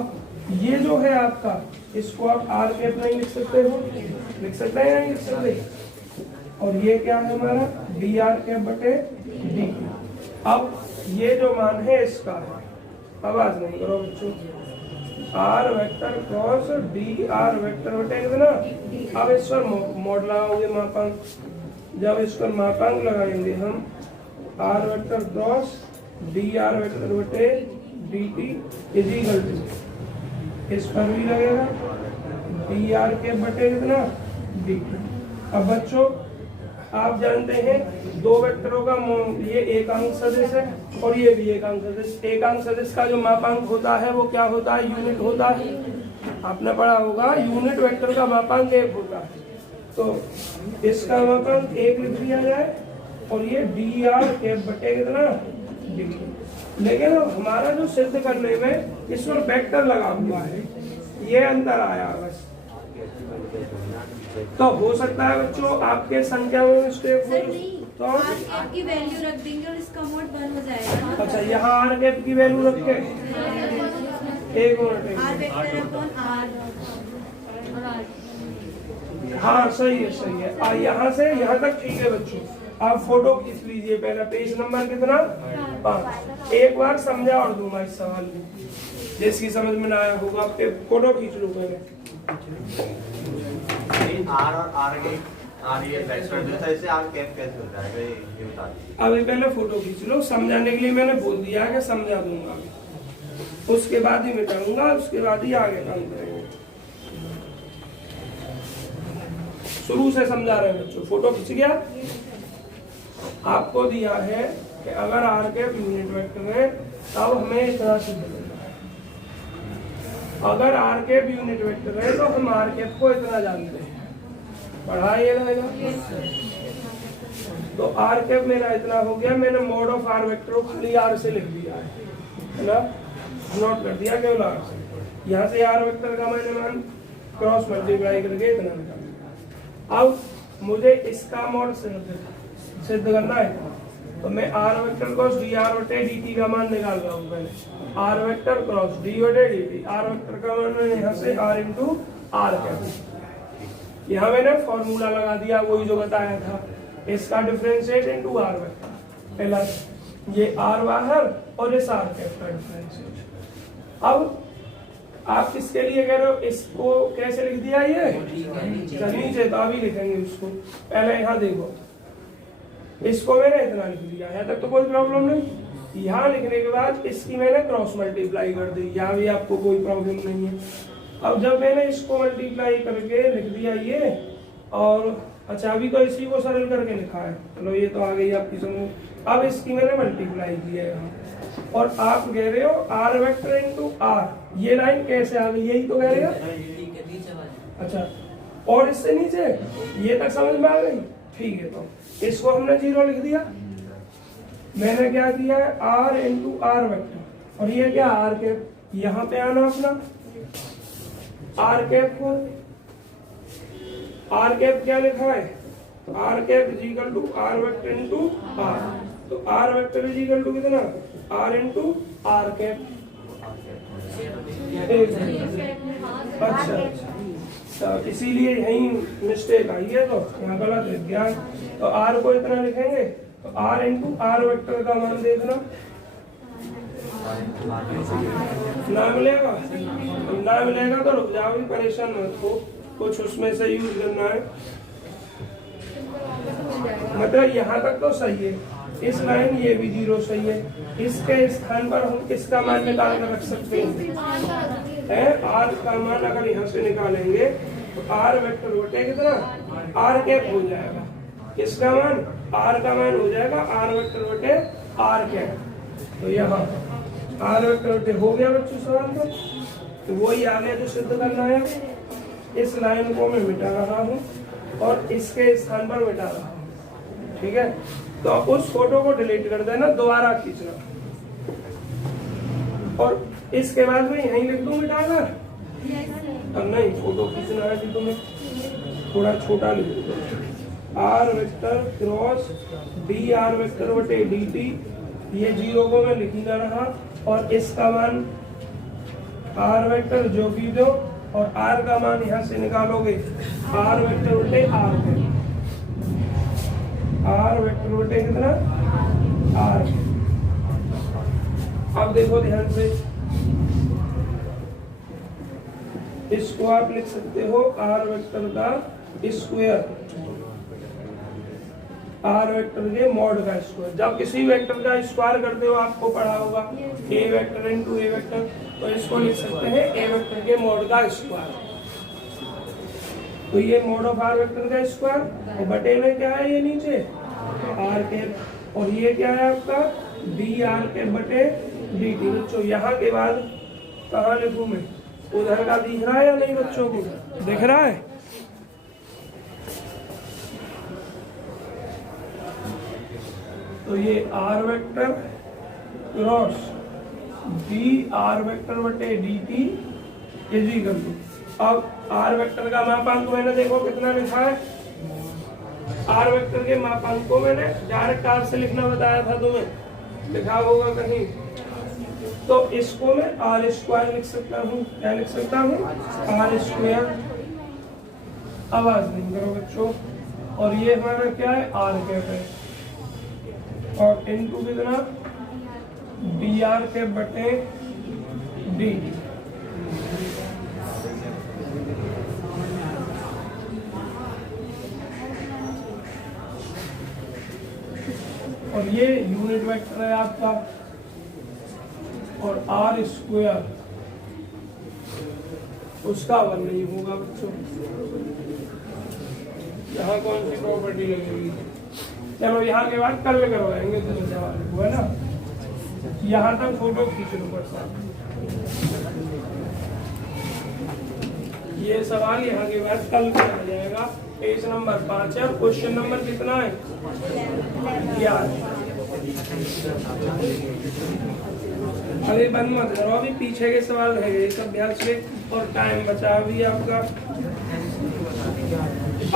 ये जो है आपका, इसको आप आर कैप नहीं लिख सकते हो, लिख सकते हैं नहीं लिख सकते, और ये क्या है हमारा डी आर कैप बटे डी। अब ये जो मान है इसका, आवाज नहीं करो बच्चों, r vector cross D R vector बटे कितना। अब इस पर मॉड लगाओगे मापांक, जब इस पर मापांक लगाएंगे हम, R vector cross D R vector बटे D T is equal to, इस पर भी लगेगा डी आर के बटे कितना डी टी। अब बच्चों आप जानते हैं दो वेक्टरों का ये एकांक सदिश है और ये भी एकांक सदिश। एकांक सदिश का जो मापांक होता है वो क्या होता है, यूनिट होता है, आपने पढ़ा होगा, यूनिट वेक्टर का मापांक 1 होता है। तो इसका मापांक 1 लिख दिया जाए और ये डी आर के बटे कितना डी। लेकिन अब हमारा जो सिद्ध करने में इस पर वेक्टर लगा हुआ है, ये अंतर आया बस। तो हो सकता है बच्चों आपके संख्या में मिस्टेक हो, तो आर की वैल्यू रख देंगे और इसका मोड 1 हो जाएगा। अच्छा यहाँ आर कैप की वैल्यू रख के, एक minute, r vector upon r, हाँ सही है, यहाँ से यहाँ तक ठीक है बच्चों। आप फोटो खींच लीजिए, पहला पेज नंबर कितना 5, एक बार समझा और दूंगा इस सवाल में, जिसकी समझ में ना आया होगा आप फोटो खींच लो पहले। आर और आर ये वेक्टर जो था, इससे आर कैप कैसे हो जाएगा ये बता दीजिए। अभी पहले फोटो खींच लो, समझाने के लिए मैंने बोल दिया कि समझा दूंगा, उसके बाद ही मिटाऊंगा, उसके बाद ही आगे काम करेंगे। शुरू से समझा रहे हैं बच्चों, फोटो खींच गया। आपको दिया है कि अगर आर कैप यूनिट वेक्टर है तब हमें इतना सिद्ध करना है। अगर आर कैप यूनिट वेक्टर है तो हम आर कैप को इतना जानते हैं, पढ़ा ये रहेगा। तो आर कैप मेरा इतना हो गया, मैंने मोड ऑफ आर वेक्टर को खाली आर से लिख दिया है ना, नोट कर दिया केवल आर से। यहाँ से आर वेक्टर का मैंने मान क्रॉस मल्टीप्लाई करके इतना निकाला। अब मुझे इसका मोड सिद्ध करना है, तो मैं r vector cross D R बटे डी टी का मान निकाल रहा हूँ पहले। आर वेक्टर क्रॉस डी बटे डी टी, आर वेक्टर का मान है यहाँ से आर इंटू आर कैप। यहाँ मैंने फॉर्मूला लगा दिया वही जो बताया था, इसका डिफरेंशिएट इनटू आर वेक्टर, पहला ये आर बाहर और इस आर कैप का डिफरेंशिएट। अब आप किसके लिए कह रहे हो, इसको कैसे लिख दिया ये नीचे, तो अभी लिखेंगे उसको। पहले यहाँ देखो, इसको मैंने इतना लिख दिया, यहाँ तक तो कोई प्रॉब्लम नहीं। यहाँ लिखने के बाद इसकी मैंने क्रॉस मल्टीप्लाई कर दी, यहाँ भी आपको कोई प्रॉब्लम नहीं है। अब जब मैंने इसको मल्टीप्लाई करके लिख दिया ये, और अच्छा अभी तो इसी को सरल करके लिखा है, चलो ये तो आ गई आपकी समझ। अब इसकी मैंने मल्टीप्लाई किया है यहाँ, और आप कह रहे हो आर वेक्टर इंटू आर, ये लाइन कैसे आ गई, यही तो कह रहे हो। अच्छा और इससे नीचे ये तक समझ में आ गई, ठीक है। तो इसको हमने 0 लिख दिया, मैंने क्या किया है आर इंटू आर वेक्टर, और ये क्या आर कैप, यहाँ पे आना अपना आर कैप को, आर कैप क्या लिखा है, तो R cap is equal to are vector into are, तो R vector is equal to कितना आर इंटू आर कैप। अच्छा इसीलिए यही मिस्टेक आई है, तो यहाँ गलत लिख गया। तो आर को इतना लिखेंगे, तो आर इंटू आर वेक्टर का मान देखना, ना मिलेगा तो रुक जाओ, परेशान मत हो, कुछ उसमें से यूज करना है। मतलब यहाँ तक तो सही है, इस लाइन ये भी 0 सही है। इसके स्थान पर हम किसका मान निकाल कर रख सकते हैं? आर का मान अगर यहाँ से निकालेंगे तो आर वेक्टर बटे कितना, आर कैप हो जाएगा। किसका मान? आर का मान हो जाएगा आर वेक्टर बटे आर कैप। तो यहाँ आर वेक्टर बटे हो गया बच्चों सवाल तो वही आगे जो सिद्ध करना है। इस लाइन को मैं मिटा रहा हूँ और इसके स्थान पर मिटा रहा हूँ, ठीक है। तो उस फोटो को डिलीट कर देना, दोबारा खींचना, और इसके बाद में यहीं लिख दूं मिटाकर। अब नहीं, फोटो खींचना है कि तुम्हें थोड़ा छोटा लिख दो, r vector cross D R vector बटे डी टी। ये 0 को मैं लिख ही ना रहा, और इसका मान आर वेक्टर जो भी दो, और आर का मान यहाँ से निकालोगे आर वेक्टर बटे आर है, आर वेक्टर बटे कितना, आर। अब देखो ध्यान से, इसको आप लिख सकते हो आर वेक्टर का स्क्वायर, आर वेक्टर के मॉड का स्क्वायर। जब किसी वेक्टर का स्क्वायर करते हो आपको पढ़ा होगा ए वेक्टर इनटू ए वेक्टर, तो इसको लिख सकते हैं ए वेक्टर के मॉड का स्क्वायर। तो ये मॉड ऑफ आर वेक्टर का स्क्वायर, और बटे में क्या है ये नीचे आर कैप, और ये क्या है आपका डी आर कैप बटे डी टी। बच्चों यहाँ के बाद कहाँ लिखूं मैं? उधर का दिख रहा है या नहीं बच्चों को? दिख रहा है? तो ये are vector cross D R vector बटे D T is equal to, अब आर वेक्टर का मापांक मैंने देखो कितना लिखा है। आर वेक्टर के मापांक को मैंने डायरेक्ट आर से लिखना बताया था तुम्हें, लिखा होगा कहीं। तो इसको मैं आर स्क्वायर लिख सकता हूँ। क्या लिख सकता हूँ? R square. आवाज नहीं करो बच्चों। और ये हमारा क्या है? आर कैप है, और इनटू कितना, डी आर कैप बटे डी। और ये यूनिट वेक्टर है आपका, और आर स्क्वायर उसका वन नहीं होगा बच्चों। यहाँ कौन सी प्रॉपर्टी लगेगी? चलो यहाँ के बाद कल करवाएंगे तो सवाल को, है ना। यहाँ तक फोटो खींच लो बस। ये सवाल यहाँ के बाद कल किया जाएगा। पेज नंबर 5 है, क्वेश्चन नंबर कितना है? 11। अरे बंद मत करो, अभी पीछे के सवाल रहेंगे सब ध्यान से, और टाइम बचा अभी आपका।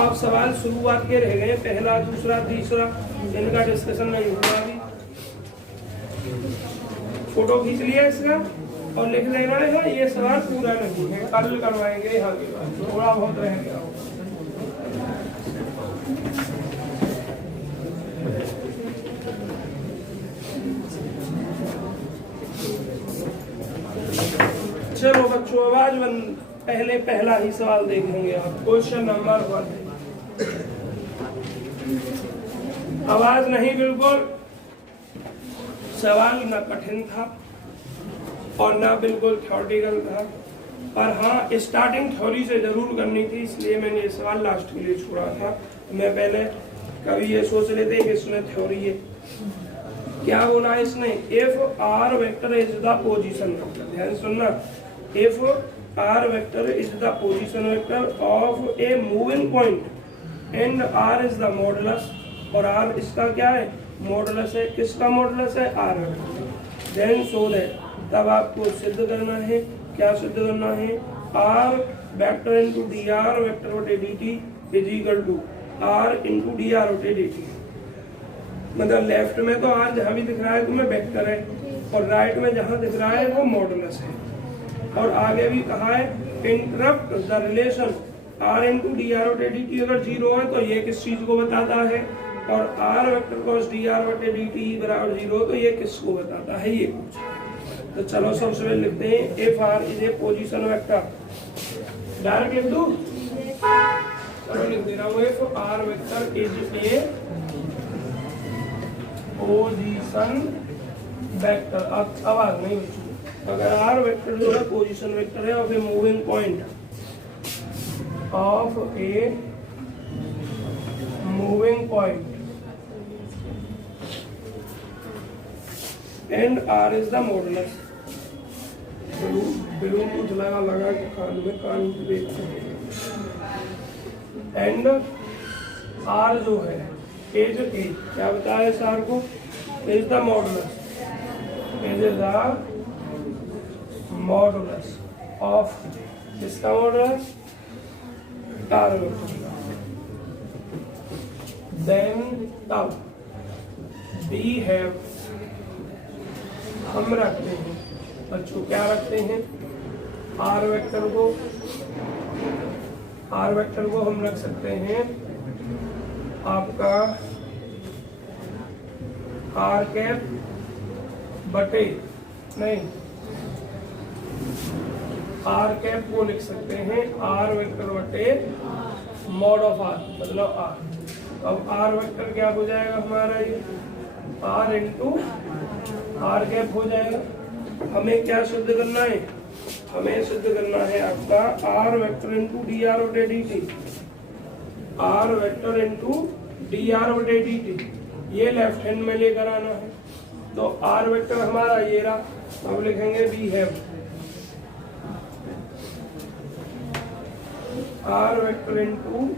अब सवाल शुरुआत के रह गए, पहला, दूसरा, तीसरा, इनका डिस्कशन नहीं हुआ अभी। फोटो खींच लिया इसका और लिख लेना है। ये सवाल पूरा नहीं है, कल करवाएंगे यहाँ के बाद, थोड़ा बहुत रह गया होगा। चलो बच्चों आवाज बंद, पहले पहला ही सवाल देखेंगे आप। क्वेश्चन नंबर 1, आवाज नहीं बिल्कुल। सवाल ना कठिन था और ना बिल्कुल थ्योरेटिकल था, पर हाँ स्टार्टिंग थ्योरी से जरूर करनी थी, इसलिए मैंने ये सवाल लास्ट के लिए छोड़ा था। मैं पहले कभी ये सोच लेते कि इसमें थ्योरी है। क्या बोला है इसने? If are vector is the position vector, ध्यान सुनना, if are vector is the position vector of a moving point and are is the modulus, और आर इसका क्या है? मॉडुलस है। किसका मॉडुलस है? Are vector. Then so that, तब आपको सिद्ध करना है। क्या सिद्ध करना है? Are vector into D R vector बटे D T is equal to R into D R बटे डी टी। मतलब लेफ्ट में तो आर जहां भी दिख रहा है तुम्हें वेक्टर है, और राइट में जहां दिख रहा है वो मॉडुलस है। और आगे भी कहा है interpret the relation r into D R बटे डी टी अगर 0 है तो ये किस चीज को बताता है, और are vector cross D R बटे डी टी बराबर 0 तो ये किसको बताता है, ये कुछ। तो चलो सबसे पहले लिखते हैं if r is a position vector. Direct लिख दूं? चलो लिख दे रहा हूँ if are vector is a position vector. अब आवाज नहीं बच्चों, अगर आर वेक्टर जो है पोजीशन वेक्टर है of a moving point of a moving point and are is the modulus. Bluetooth लगा के कान में कान देखते हैं। एंड आर जो है एज ए, क्या बताया इस आर को, is the modulus, is the modulus of, किसका मॉडुलस, आर वेक्टर। देन तब वी हैव, हम रखते हैं बच्चों, क्या रखते हैं, आर वेक्टर को, आर वेक्टर को हम रख सकते हैं आपका आर कैप बटे, नहीं, आर कैप को लिख सकते हैं आर वेक्टर बटे मॉड ऑफ आर, मतलब आर। अब आर वेक्टर क्या हो जाएगा हमारा, ये आर इंटू आर कैप हो जाएगा। हमें क्या सिद्ध करना है, हमें सिद्ध करना है आपका are vector into D R बटे D T, are vector into D R बटे डी टी, ये लेफ्ट हैंड में लेकर आना है। तो आर वेक्टर हमारा ये रहा, अब लिखेंगे we have are vector into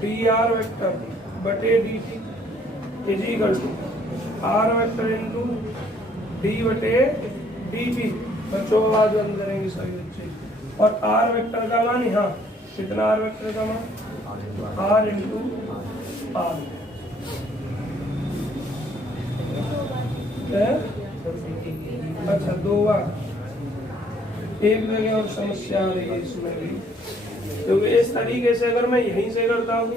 D R vector बटे D T is equal to are vector into D बटे डी टी। बच्चों आवाज बंद करेंगे सभी बच्चे। और आर वेक्टर का मान यहाँ, कितना आर वेक्टर का मान, आर इंटू आर। अच्छा, दो बार एक जगह और समस्या आ रही है इसमें भी, क्योंकि इस तरीके से अगर मैं यहीं से करता हूँ,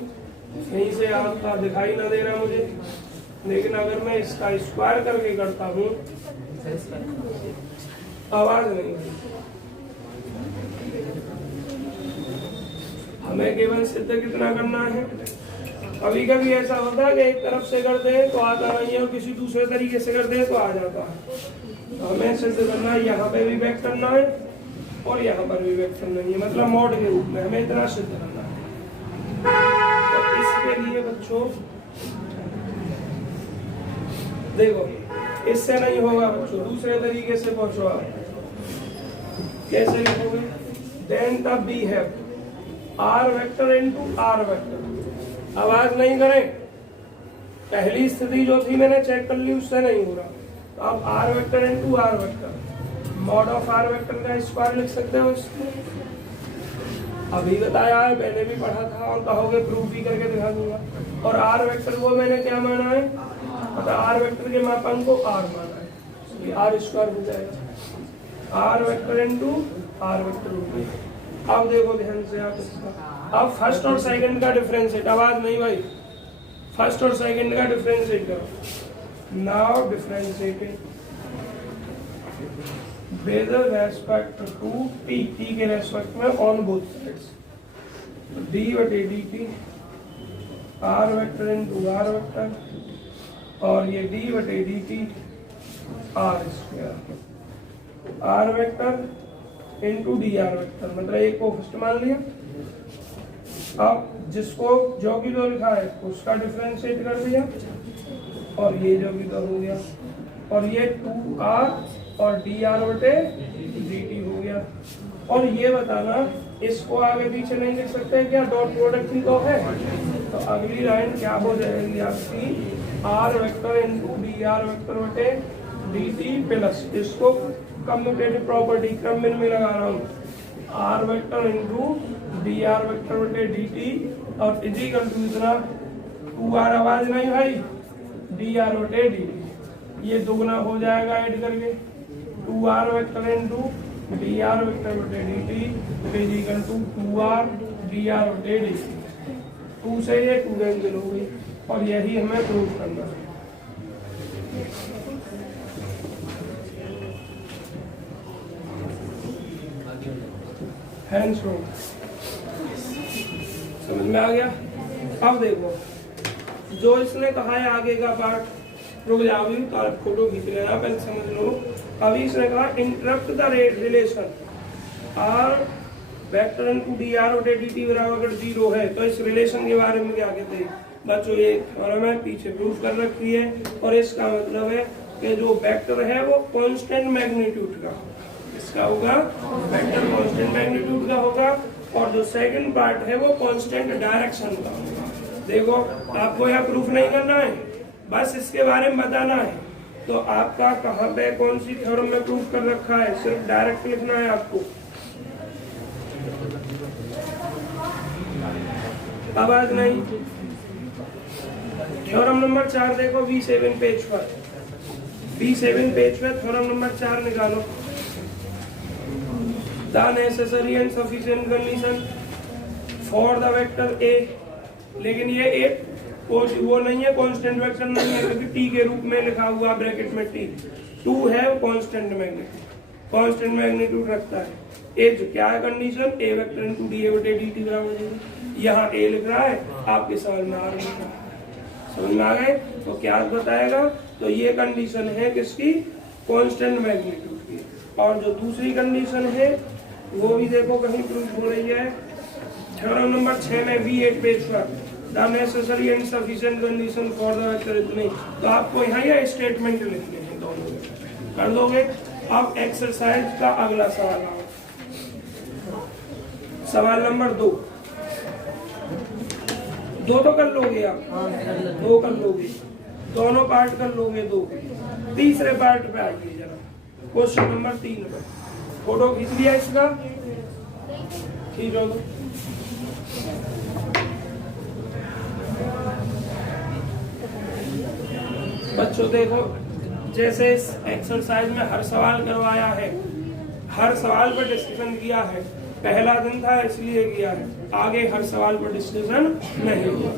यहीं से आपका दिखाई ना दे रहा मुझे, लेकिन अगर मैं इसका स्क्वायर करके करता हूँ आवाज नहीं होगी। हमें केवल सिद्ध कितना करना है। कभी कभी ऐसा होता है कि एक तरफ से करते हैं तो आता नहीं है और किसी दूसरे तरीके से करते हैं तो आ जाता है। तो हमें सिद्ध करना है, यहाँ पे भी व्यक्त करना है और यहाँ पर भी व्यक्त करना है, मतलब मॉड के रूप में हमें इतना सिद्ध करना है। तो इसके लिए बच्चों देखो, इससे नहीं होगा बच्चों, दूसरे तरीके से पहुंचो आप। कैसे लिखोगे, देन तब we have are vector into r vector. आवाज नहीं करें, पहली स्थिति जो थी मैंने चेक कर ली, उससे नहीं हो रहा। तो अब are vector into r vector, mod of r vector का स्क्वायर लिख सकते हो इसको। अभी बताया है, पहले भी पढ़ा था और कहोगे प्रूफ भी करके दिखा दूंगा। और आर वेक्टर को मैंने क्या माना है, मतलब आर वेक्टर के मापांक को आर माना है, ये आर स्क्वायर हो जाएगा, r vector into r vector हो गया। अब देखो ध्यान से आप इसका, अब फर्स्ट और सेकंड का डिफरेंशिएट, आवाज नहीं भाई, फर्स्ट और सेकंड का डिफरेंशिएट करो। Now differentiating with respect to t, t के रेस्पेक्ट में ऑन बोथ साइड्स, डी बटे D T R vector into r vector, और ये डी बटे D T r square, are vector into D R vector, मतलब एक को फर्स्ट मान लिया। अब जिसको जो भी दो लिखा है उसका डिफरेंशिएट कर दिया, और ये जो भी दो हो गया, और ये 2r और dr बटे dt हो गया। और ये बताना, इसको आगे पीछे नहीं लिख सकते क्या, डॉट प्रोडक्ट ही तो है। तो अगली लाइन क्या हो जाएगी आपकी, r vector into dr vector बटे dt प्लस, इसको कम्यूटेटिव प्रॉपर्टी क्रम में लगा रहा हूँ, r vector into dr vector बटे dt और इजिकल टू इतना 2r, आवाज नहीं भाई, dr बटे dt, ये दुगना हो जाएगा ऐड करके, 2r vector into dr vector बटे dt equal to 2r dr बटे dt। 2 से ये 2 कैंसिल हो गई, और यही हमें प्रूव करना है। हैंड्स समझ में आ गया। अब देखो जो इसने कहा है आगे का पार्ट, रुक जाओ अभी फोटो खींच लेना पहले समझ लो। अभी इसने कहा interpret the relation r vector into D R बटे डी टी बराबर अगर 0 है तो इस रिलेशन के बारे में क्या कहते हैं बच्चों, ये थ्योरम है पीछे प्रूफ कर रखी है। और इसका मतलब है कि जो वेक्टर है वो कांस्टेंट मैग्नीट्यूड का होगा। इसका होगा वेक्टर कांस्टेंट मैग्नीट्यूड का होगा और जो सेकंड पार्ट है वो कांस्टेंट डायरेक्शन का होगा। देखो आपको यहाँ प्रूफ नहीं करना है, बस इसके बारे में बताना है। तो आपका कहाँ पे कौन सी थ्योरम में प्रूफ कर रखा है, सिर्फ डायरेक्ट लिखना है आपको। आवाज नहीं। थ्योरम नंबर 4 देखो V7 पेज पर, V7 पेज पे थ्योरम नंबर 4 निकालो। The necessary and sufficient condition for the vector A, लेकिन ये एक वो नहीं है, कांस्टेंट वेक्टर नहीं है क्योंकि टी के रूप में लिखा हुआ ब्रैकेट में टी। 2 है कांस्टेंट मैग्नीट्यूड, कांस्टेंट मैग्नीट्यूड रखता है। ए जो क्या है condition, A vector into D A बटे डी टी बराबर 0। यहाँ ए लिख रहा है, आपके समझ में आर लिख रहा है। समझ में आ गए? तो क्या बताएगा, तो ये कंडीशन है किसकी, कांस्टेंट मैग्नीट्यूड की। और जो दूसरी कंडीशन है वो भी देखो कहीं प्रूफ हो रही है थ्योरम नंबर 6 में V8 पेज पर, the necessary and sufficient condition for the vector इतनी। तो आपको यहाँ ये स्टेटमेंट लिखने हैं दोनों, कर दोगे। अब एक्सरसाइज का अगला सवाल आओ, सवाल नंबर 2। 2 तो कर लोगे आप, 2 कर लोगे, दोनों पार्ट कर लोगे 2। तीसरे पार्ट पे आइए जरा, क्वेश्चन नंबर 3 पे। फोटो खींच लिया इसका, खींचो दो। बच्चों देखो, जैसे इस एक्सरसाइज में हर सवाल करवाया है, हर सवाल पर डिस्कशन किया है। पहला दिन था इसलिए किया है, आगे हर सवाल पर डिस्कशन नहीं होगा।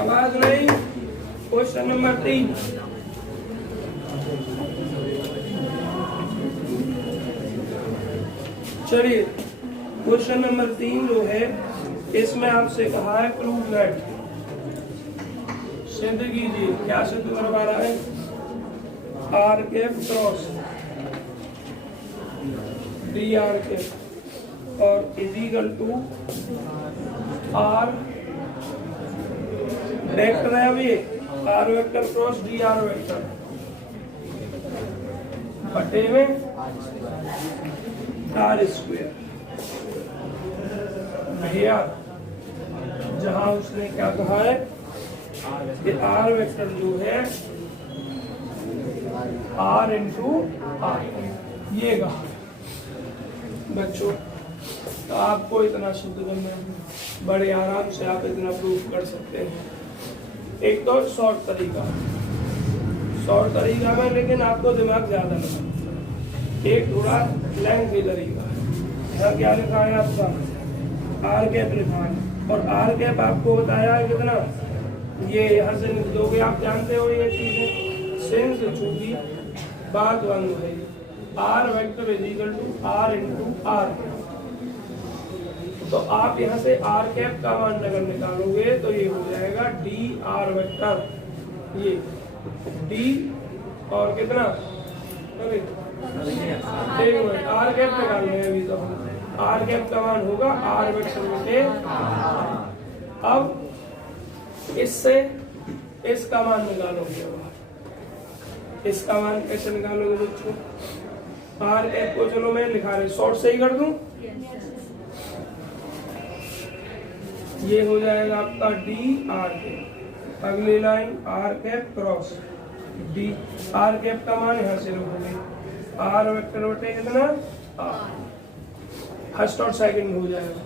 आवाज नहीं। क्वेश्चन नंबर 3, चलिए क्वेश्चन नंबर 3 जो है इसमें आपसे कहा है प्रूव दैट, सिद्ध कीजिए। क्या सिद्ध करवा रहा है, r cap cross D r cap और इजिकल टू आर वेक्टर है। अभी r vector cross D R vector बटे में आर स्क्वायर। भैया जहां उसने क्या कहा है कि आर वेक्टर जो है आर इंटू आर, ये कहा बच्चों। तो आपको इतना शुद्ध करना है, बड़े आराम से आप इतना प्रूफ कर सकते हैं। एक तो शॉर्ट तरीका में, लेकिन आपको दिमाग ज्यादा लगा। एक थोड़ा लेंथी तरीका है। यहाँ क्या लिखा है आपका, आर कैप लिखा है और आर कैप आपको बताया है कितना, ये यहाँ से लिख दोगे, आप जानते हो ये चीजें। सिंस चूंकि बात बंद है, are vector is equal to r into are, तो आप यहाँ से आर कैप का मान अगर निकालोगे तो ये हो जाएगा डी आर वेक्टर, ये डी और कितना, एक मिनट, आर कैप निकालना है अभी। तो आर कैप का मान होगा आर वेक्टर बटे। अब इससे इसका मान निकालोगे, इसका मान कैसे निकालोगे बच्चों, आर कैप को चलो मैं लिखा रही शॉर्ट से ही कर दूं। ये हो जाएगा आपका डी आर कैप, अगली line r cap cross D. R cap का मान यहाँ से लोगे, आर वेक्टर बटे कितना आर। फर्स्ट और सेकंड हो जाएगा,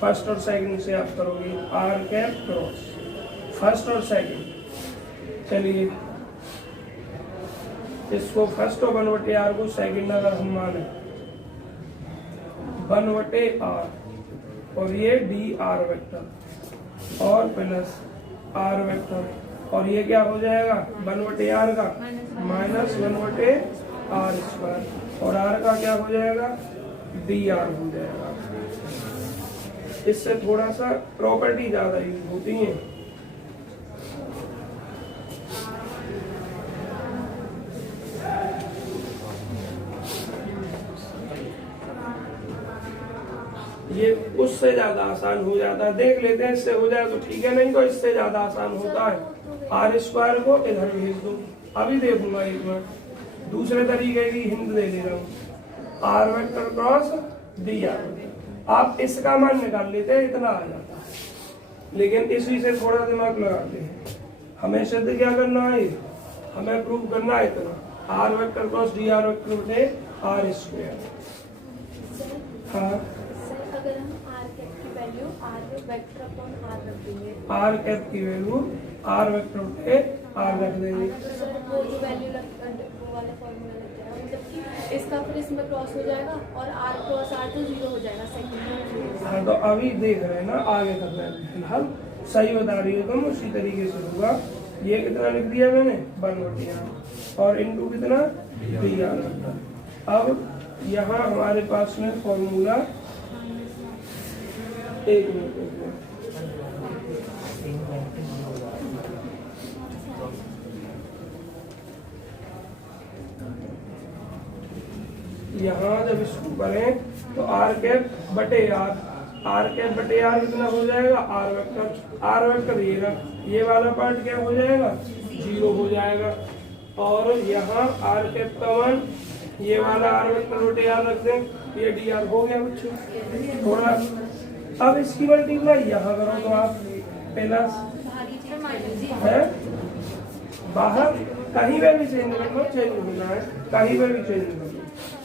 फर्स्ट और सेकंड से आप करोगे आर कैप क्रॉस फर्स्ट और सेकंड। चलिए इसको फर्स्ट और 1/r आर को सेकंड अगर हम माने 1/r और ये डी आर वेक्टर और प्लस आर वेक्टर, और ये क्या हो जाएगा 1/r का माइनस 1/r स्क्वायर, और r का क्या हो जाएगा dr हो जाएगा। इससे थोड़ा सा प्रॉपर्टी ज्यादा यूज होती है। ये उससे ज्यादा आसान हो जाता है, देख लेते हैं, इससे हो जाए तो ठीक है, नहीं तो इससे ज्यादा आसान होता है। आर स्क्वायर को इधर भेज दो, अभी देखूंगा एक बार, दूसरे तरीके की हिंट दे दे रहा हूँ। R vector cross D r, आप इसका मान निकाल लेते हैं, इतना आ जाता है, लेकिन इसी से थोड़ा दिमाग लगाते हैं। हमें सिद्ध क्या करना है, हमें प्रूव करना है इतना, r vector cross D R vector बटे आर स्क्वायर। हाँ, अगर हम आर कैप की value r vector upon r रख देंगे, आर कैप की वैल्यू आर वेक्टर बटे आर रख देंगे, सर वो जो वैल्यू वो वाला फॉर्मूला लग जाएगा, मतलब कि इसका फिर इसमें क्रॉस हो जाएगा और आर क्रॉस आर तो 0 हो जाएगा सेकंड। हाँ, तो अभी देख रहे हैं ना, आगे कर रहे हैं, फिलहाल सही बता रही हो तुम, उसी तरीके से होगा। ये कितना लिख दिया मैंने 1/r और इनटू कितना dr। अब यहाँ हमारे पास में फॉर्मूला, एक मिनट, यहाँ जब इसको करें तो आर कैप बटे आर कैप बटे आर कितना हो जाएगा आर वेक्टर ये वाला पार्ट क्या हो जाएगा 0 हो जाएगा, और यहाँ आर कैप का मान ये वाला आर वेक्टर बटे आर रख दें, ये डी आर हो गया बच्चों। थोड़ा अब इसकी मल्टीप्लाई यहाँ करो तो आप प्लस है, बाहर कहीं पे भी चेंज कर लो, चेंज होना है कहीं पे भी चेंज कर लो।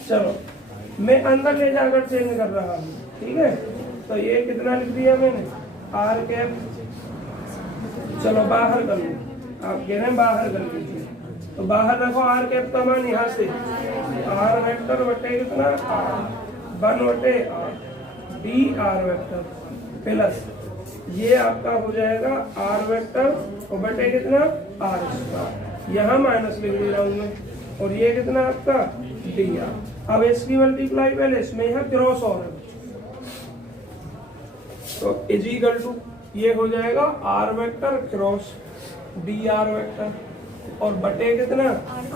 चलो मैं अंदर ले जाकर चेंज कर रहा हूँ, ठीक है। तो ये कितना लिख दिया मैंने आर कैप, चलो बाहर कर लो, आप कह रहे हैं बाहर कर लीजिए, तो बाहर रखो आर कैप का मान यहाँ से आर वेक्टर बटे कितना r 1/r d are vector plus ये आपका हो जाएगा आर वेक्टर और बटे कितना आर स्क्वायर, यहाँ माइनस लिख दे रहा हूँ मैं, और ये कितना आपका डी आर। अब इसकी मल्टीप्लाई पहले इसमें यहाँ क्रॉस और है, तो इज इक्वल टू ये हो जाएगा r vector cross D R vector और बटे कितना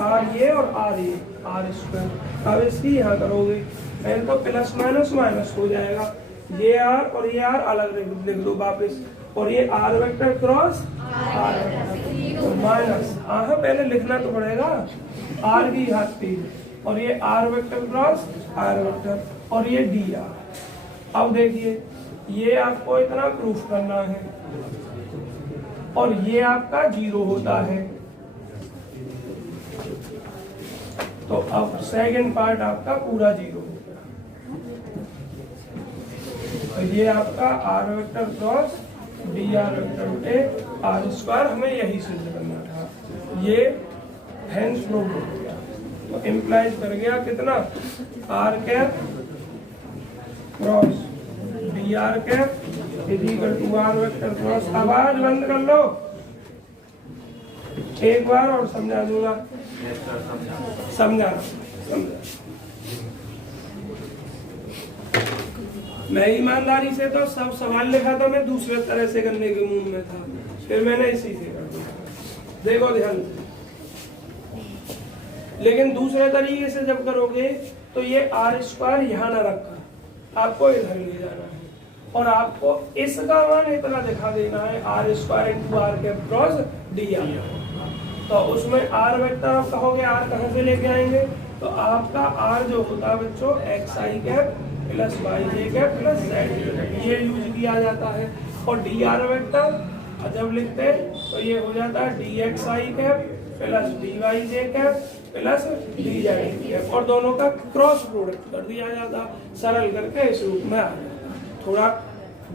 आर ये और आर ये आर स्क्वायर। अब इसकी यहाँ करोगे पहले तो प्लस माइनस माइनस हो जाएगा, ये आर और ये आर अलग लिख दो वापस, और ये are vector cross r vector minus, हाँ पहले लिखना तो पड़ेगा आर की हाथ पे, और ये are vector cross r vector और ये डी आर। अब देखिए ये आपको इतना प्रूफ करना है, और ये आपका 0 होता है, तो अब सेकंड पार्ट आपका पूरा 0 होगा। तो ये आपका are vector cross D R vector बटे आर स्क्वायर हमें यही सिद्ध करना था, ये हेंस प्रूफ हो गया। तो इम्प्लाइज कर गया कितना r cap cross D r cap is equal to are vector cross. आवाज बंद कर लो, एक बार और समझा दूंगा, समझा। मैं ईमानदारी से तो सब सवाल लिखा था, मैं दूसरे तरह से करने के मूड में था, फिर मैंने इसी से कर दिया, देखो ध्यान से। लेकिन दूसरे तरीके से जब करोगे तो ये आर स्क्वायर यहाँ ना रखा, आपको इधर ले जाना है, और आपको इसका मान इतना दिखा देना है r square into are cap cross D r. तो उसमें आर वेक्टर आप कहोगे आर कहाँ से लेके आएंगे, तो आपका आर जो होता है बच्चों x I cap plus Y J cap plus Z, ये यूज किया जाता है। और डी आर वेक्टर जब लिखते हैं तो ये हो जाता है D X I cap plus D Y J cap plus D Z cap, और दोनों का क्रॉस प्रोडक्ट कर दिया जाता, सरल करके इस रूप में आ जाता। थोड़ा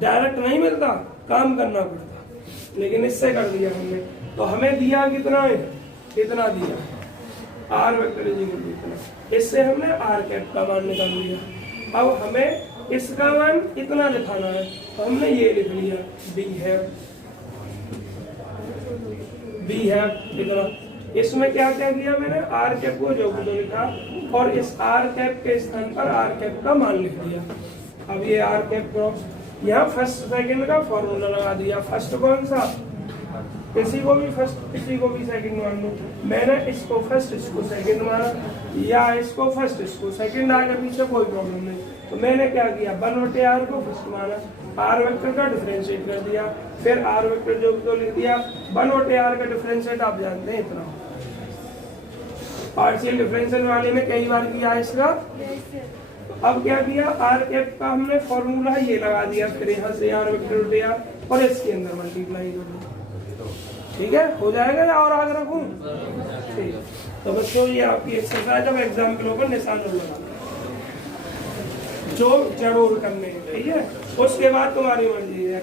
डायरेक्ट नहीं मिलता, काम करना पड़ता, लेकिन इससे कर दिया हमने। तो हमें दिया कितना है, कितना दिया r vector is equal to इतना, इससे हमने आर कैप का मान निकाल लिया। अब हमें इसका मान इतना दिखाना है, तो हमने ये लिख लिया डी है बी है इतना। इसमें क्या क्या किया मैंने, आर कैप को जो भी लिखा और इस आर कैप के स्थान पर आर कैप का मान लिख दिया। अब ये आर कैप क्रॉस, यहाँ फर्स्ट सेकंड का फॉर्मूला लगा दिया। फर्स्ट कौन सा, किसी को भी फर्स्ट किसी को भी सेकंड मान लो। मैंने इसको फर्स्ट इसको सेकंड माना, या इसको फर्स्ट इसको सेकंड, आगे पीछे कोई प्रॉब्लम नहीं। तो मैंने क्या किया, 1/r को फर्स्ट माना, आर वेक्टर का डिफरेंशिएट कर दिया, फिर आर वेक्टर जो तो लिख दिया। 1/r का डिफरेंशिएट आप जानते हैं इतना, पार्शियल डिफरेंशियल वाले में कई बार किया इसका। अब क्या किया, आर कैप का हमने फॉर्मूला ये लगा दिया, फिर यहाँ से आर वेक्टर उठ गया और इसके अंदर मल्टीप्लाई कर दिया। ठीक है, हो जाएगा या और आगे रखूं? ठीक है, तो बच्चों ये आपकी एक्सरसाइज, अब एग्जाम के ऊपर निशान लगाना जो जरूर करने हैं। ठीक है, उसके बाद तुम्हारी मर्जी है।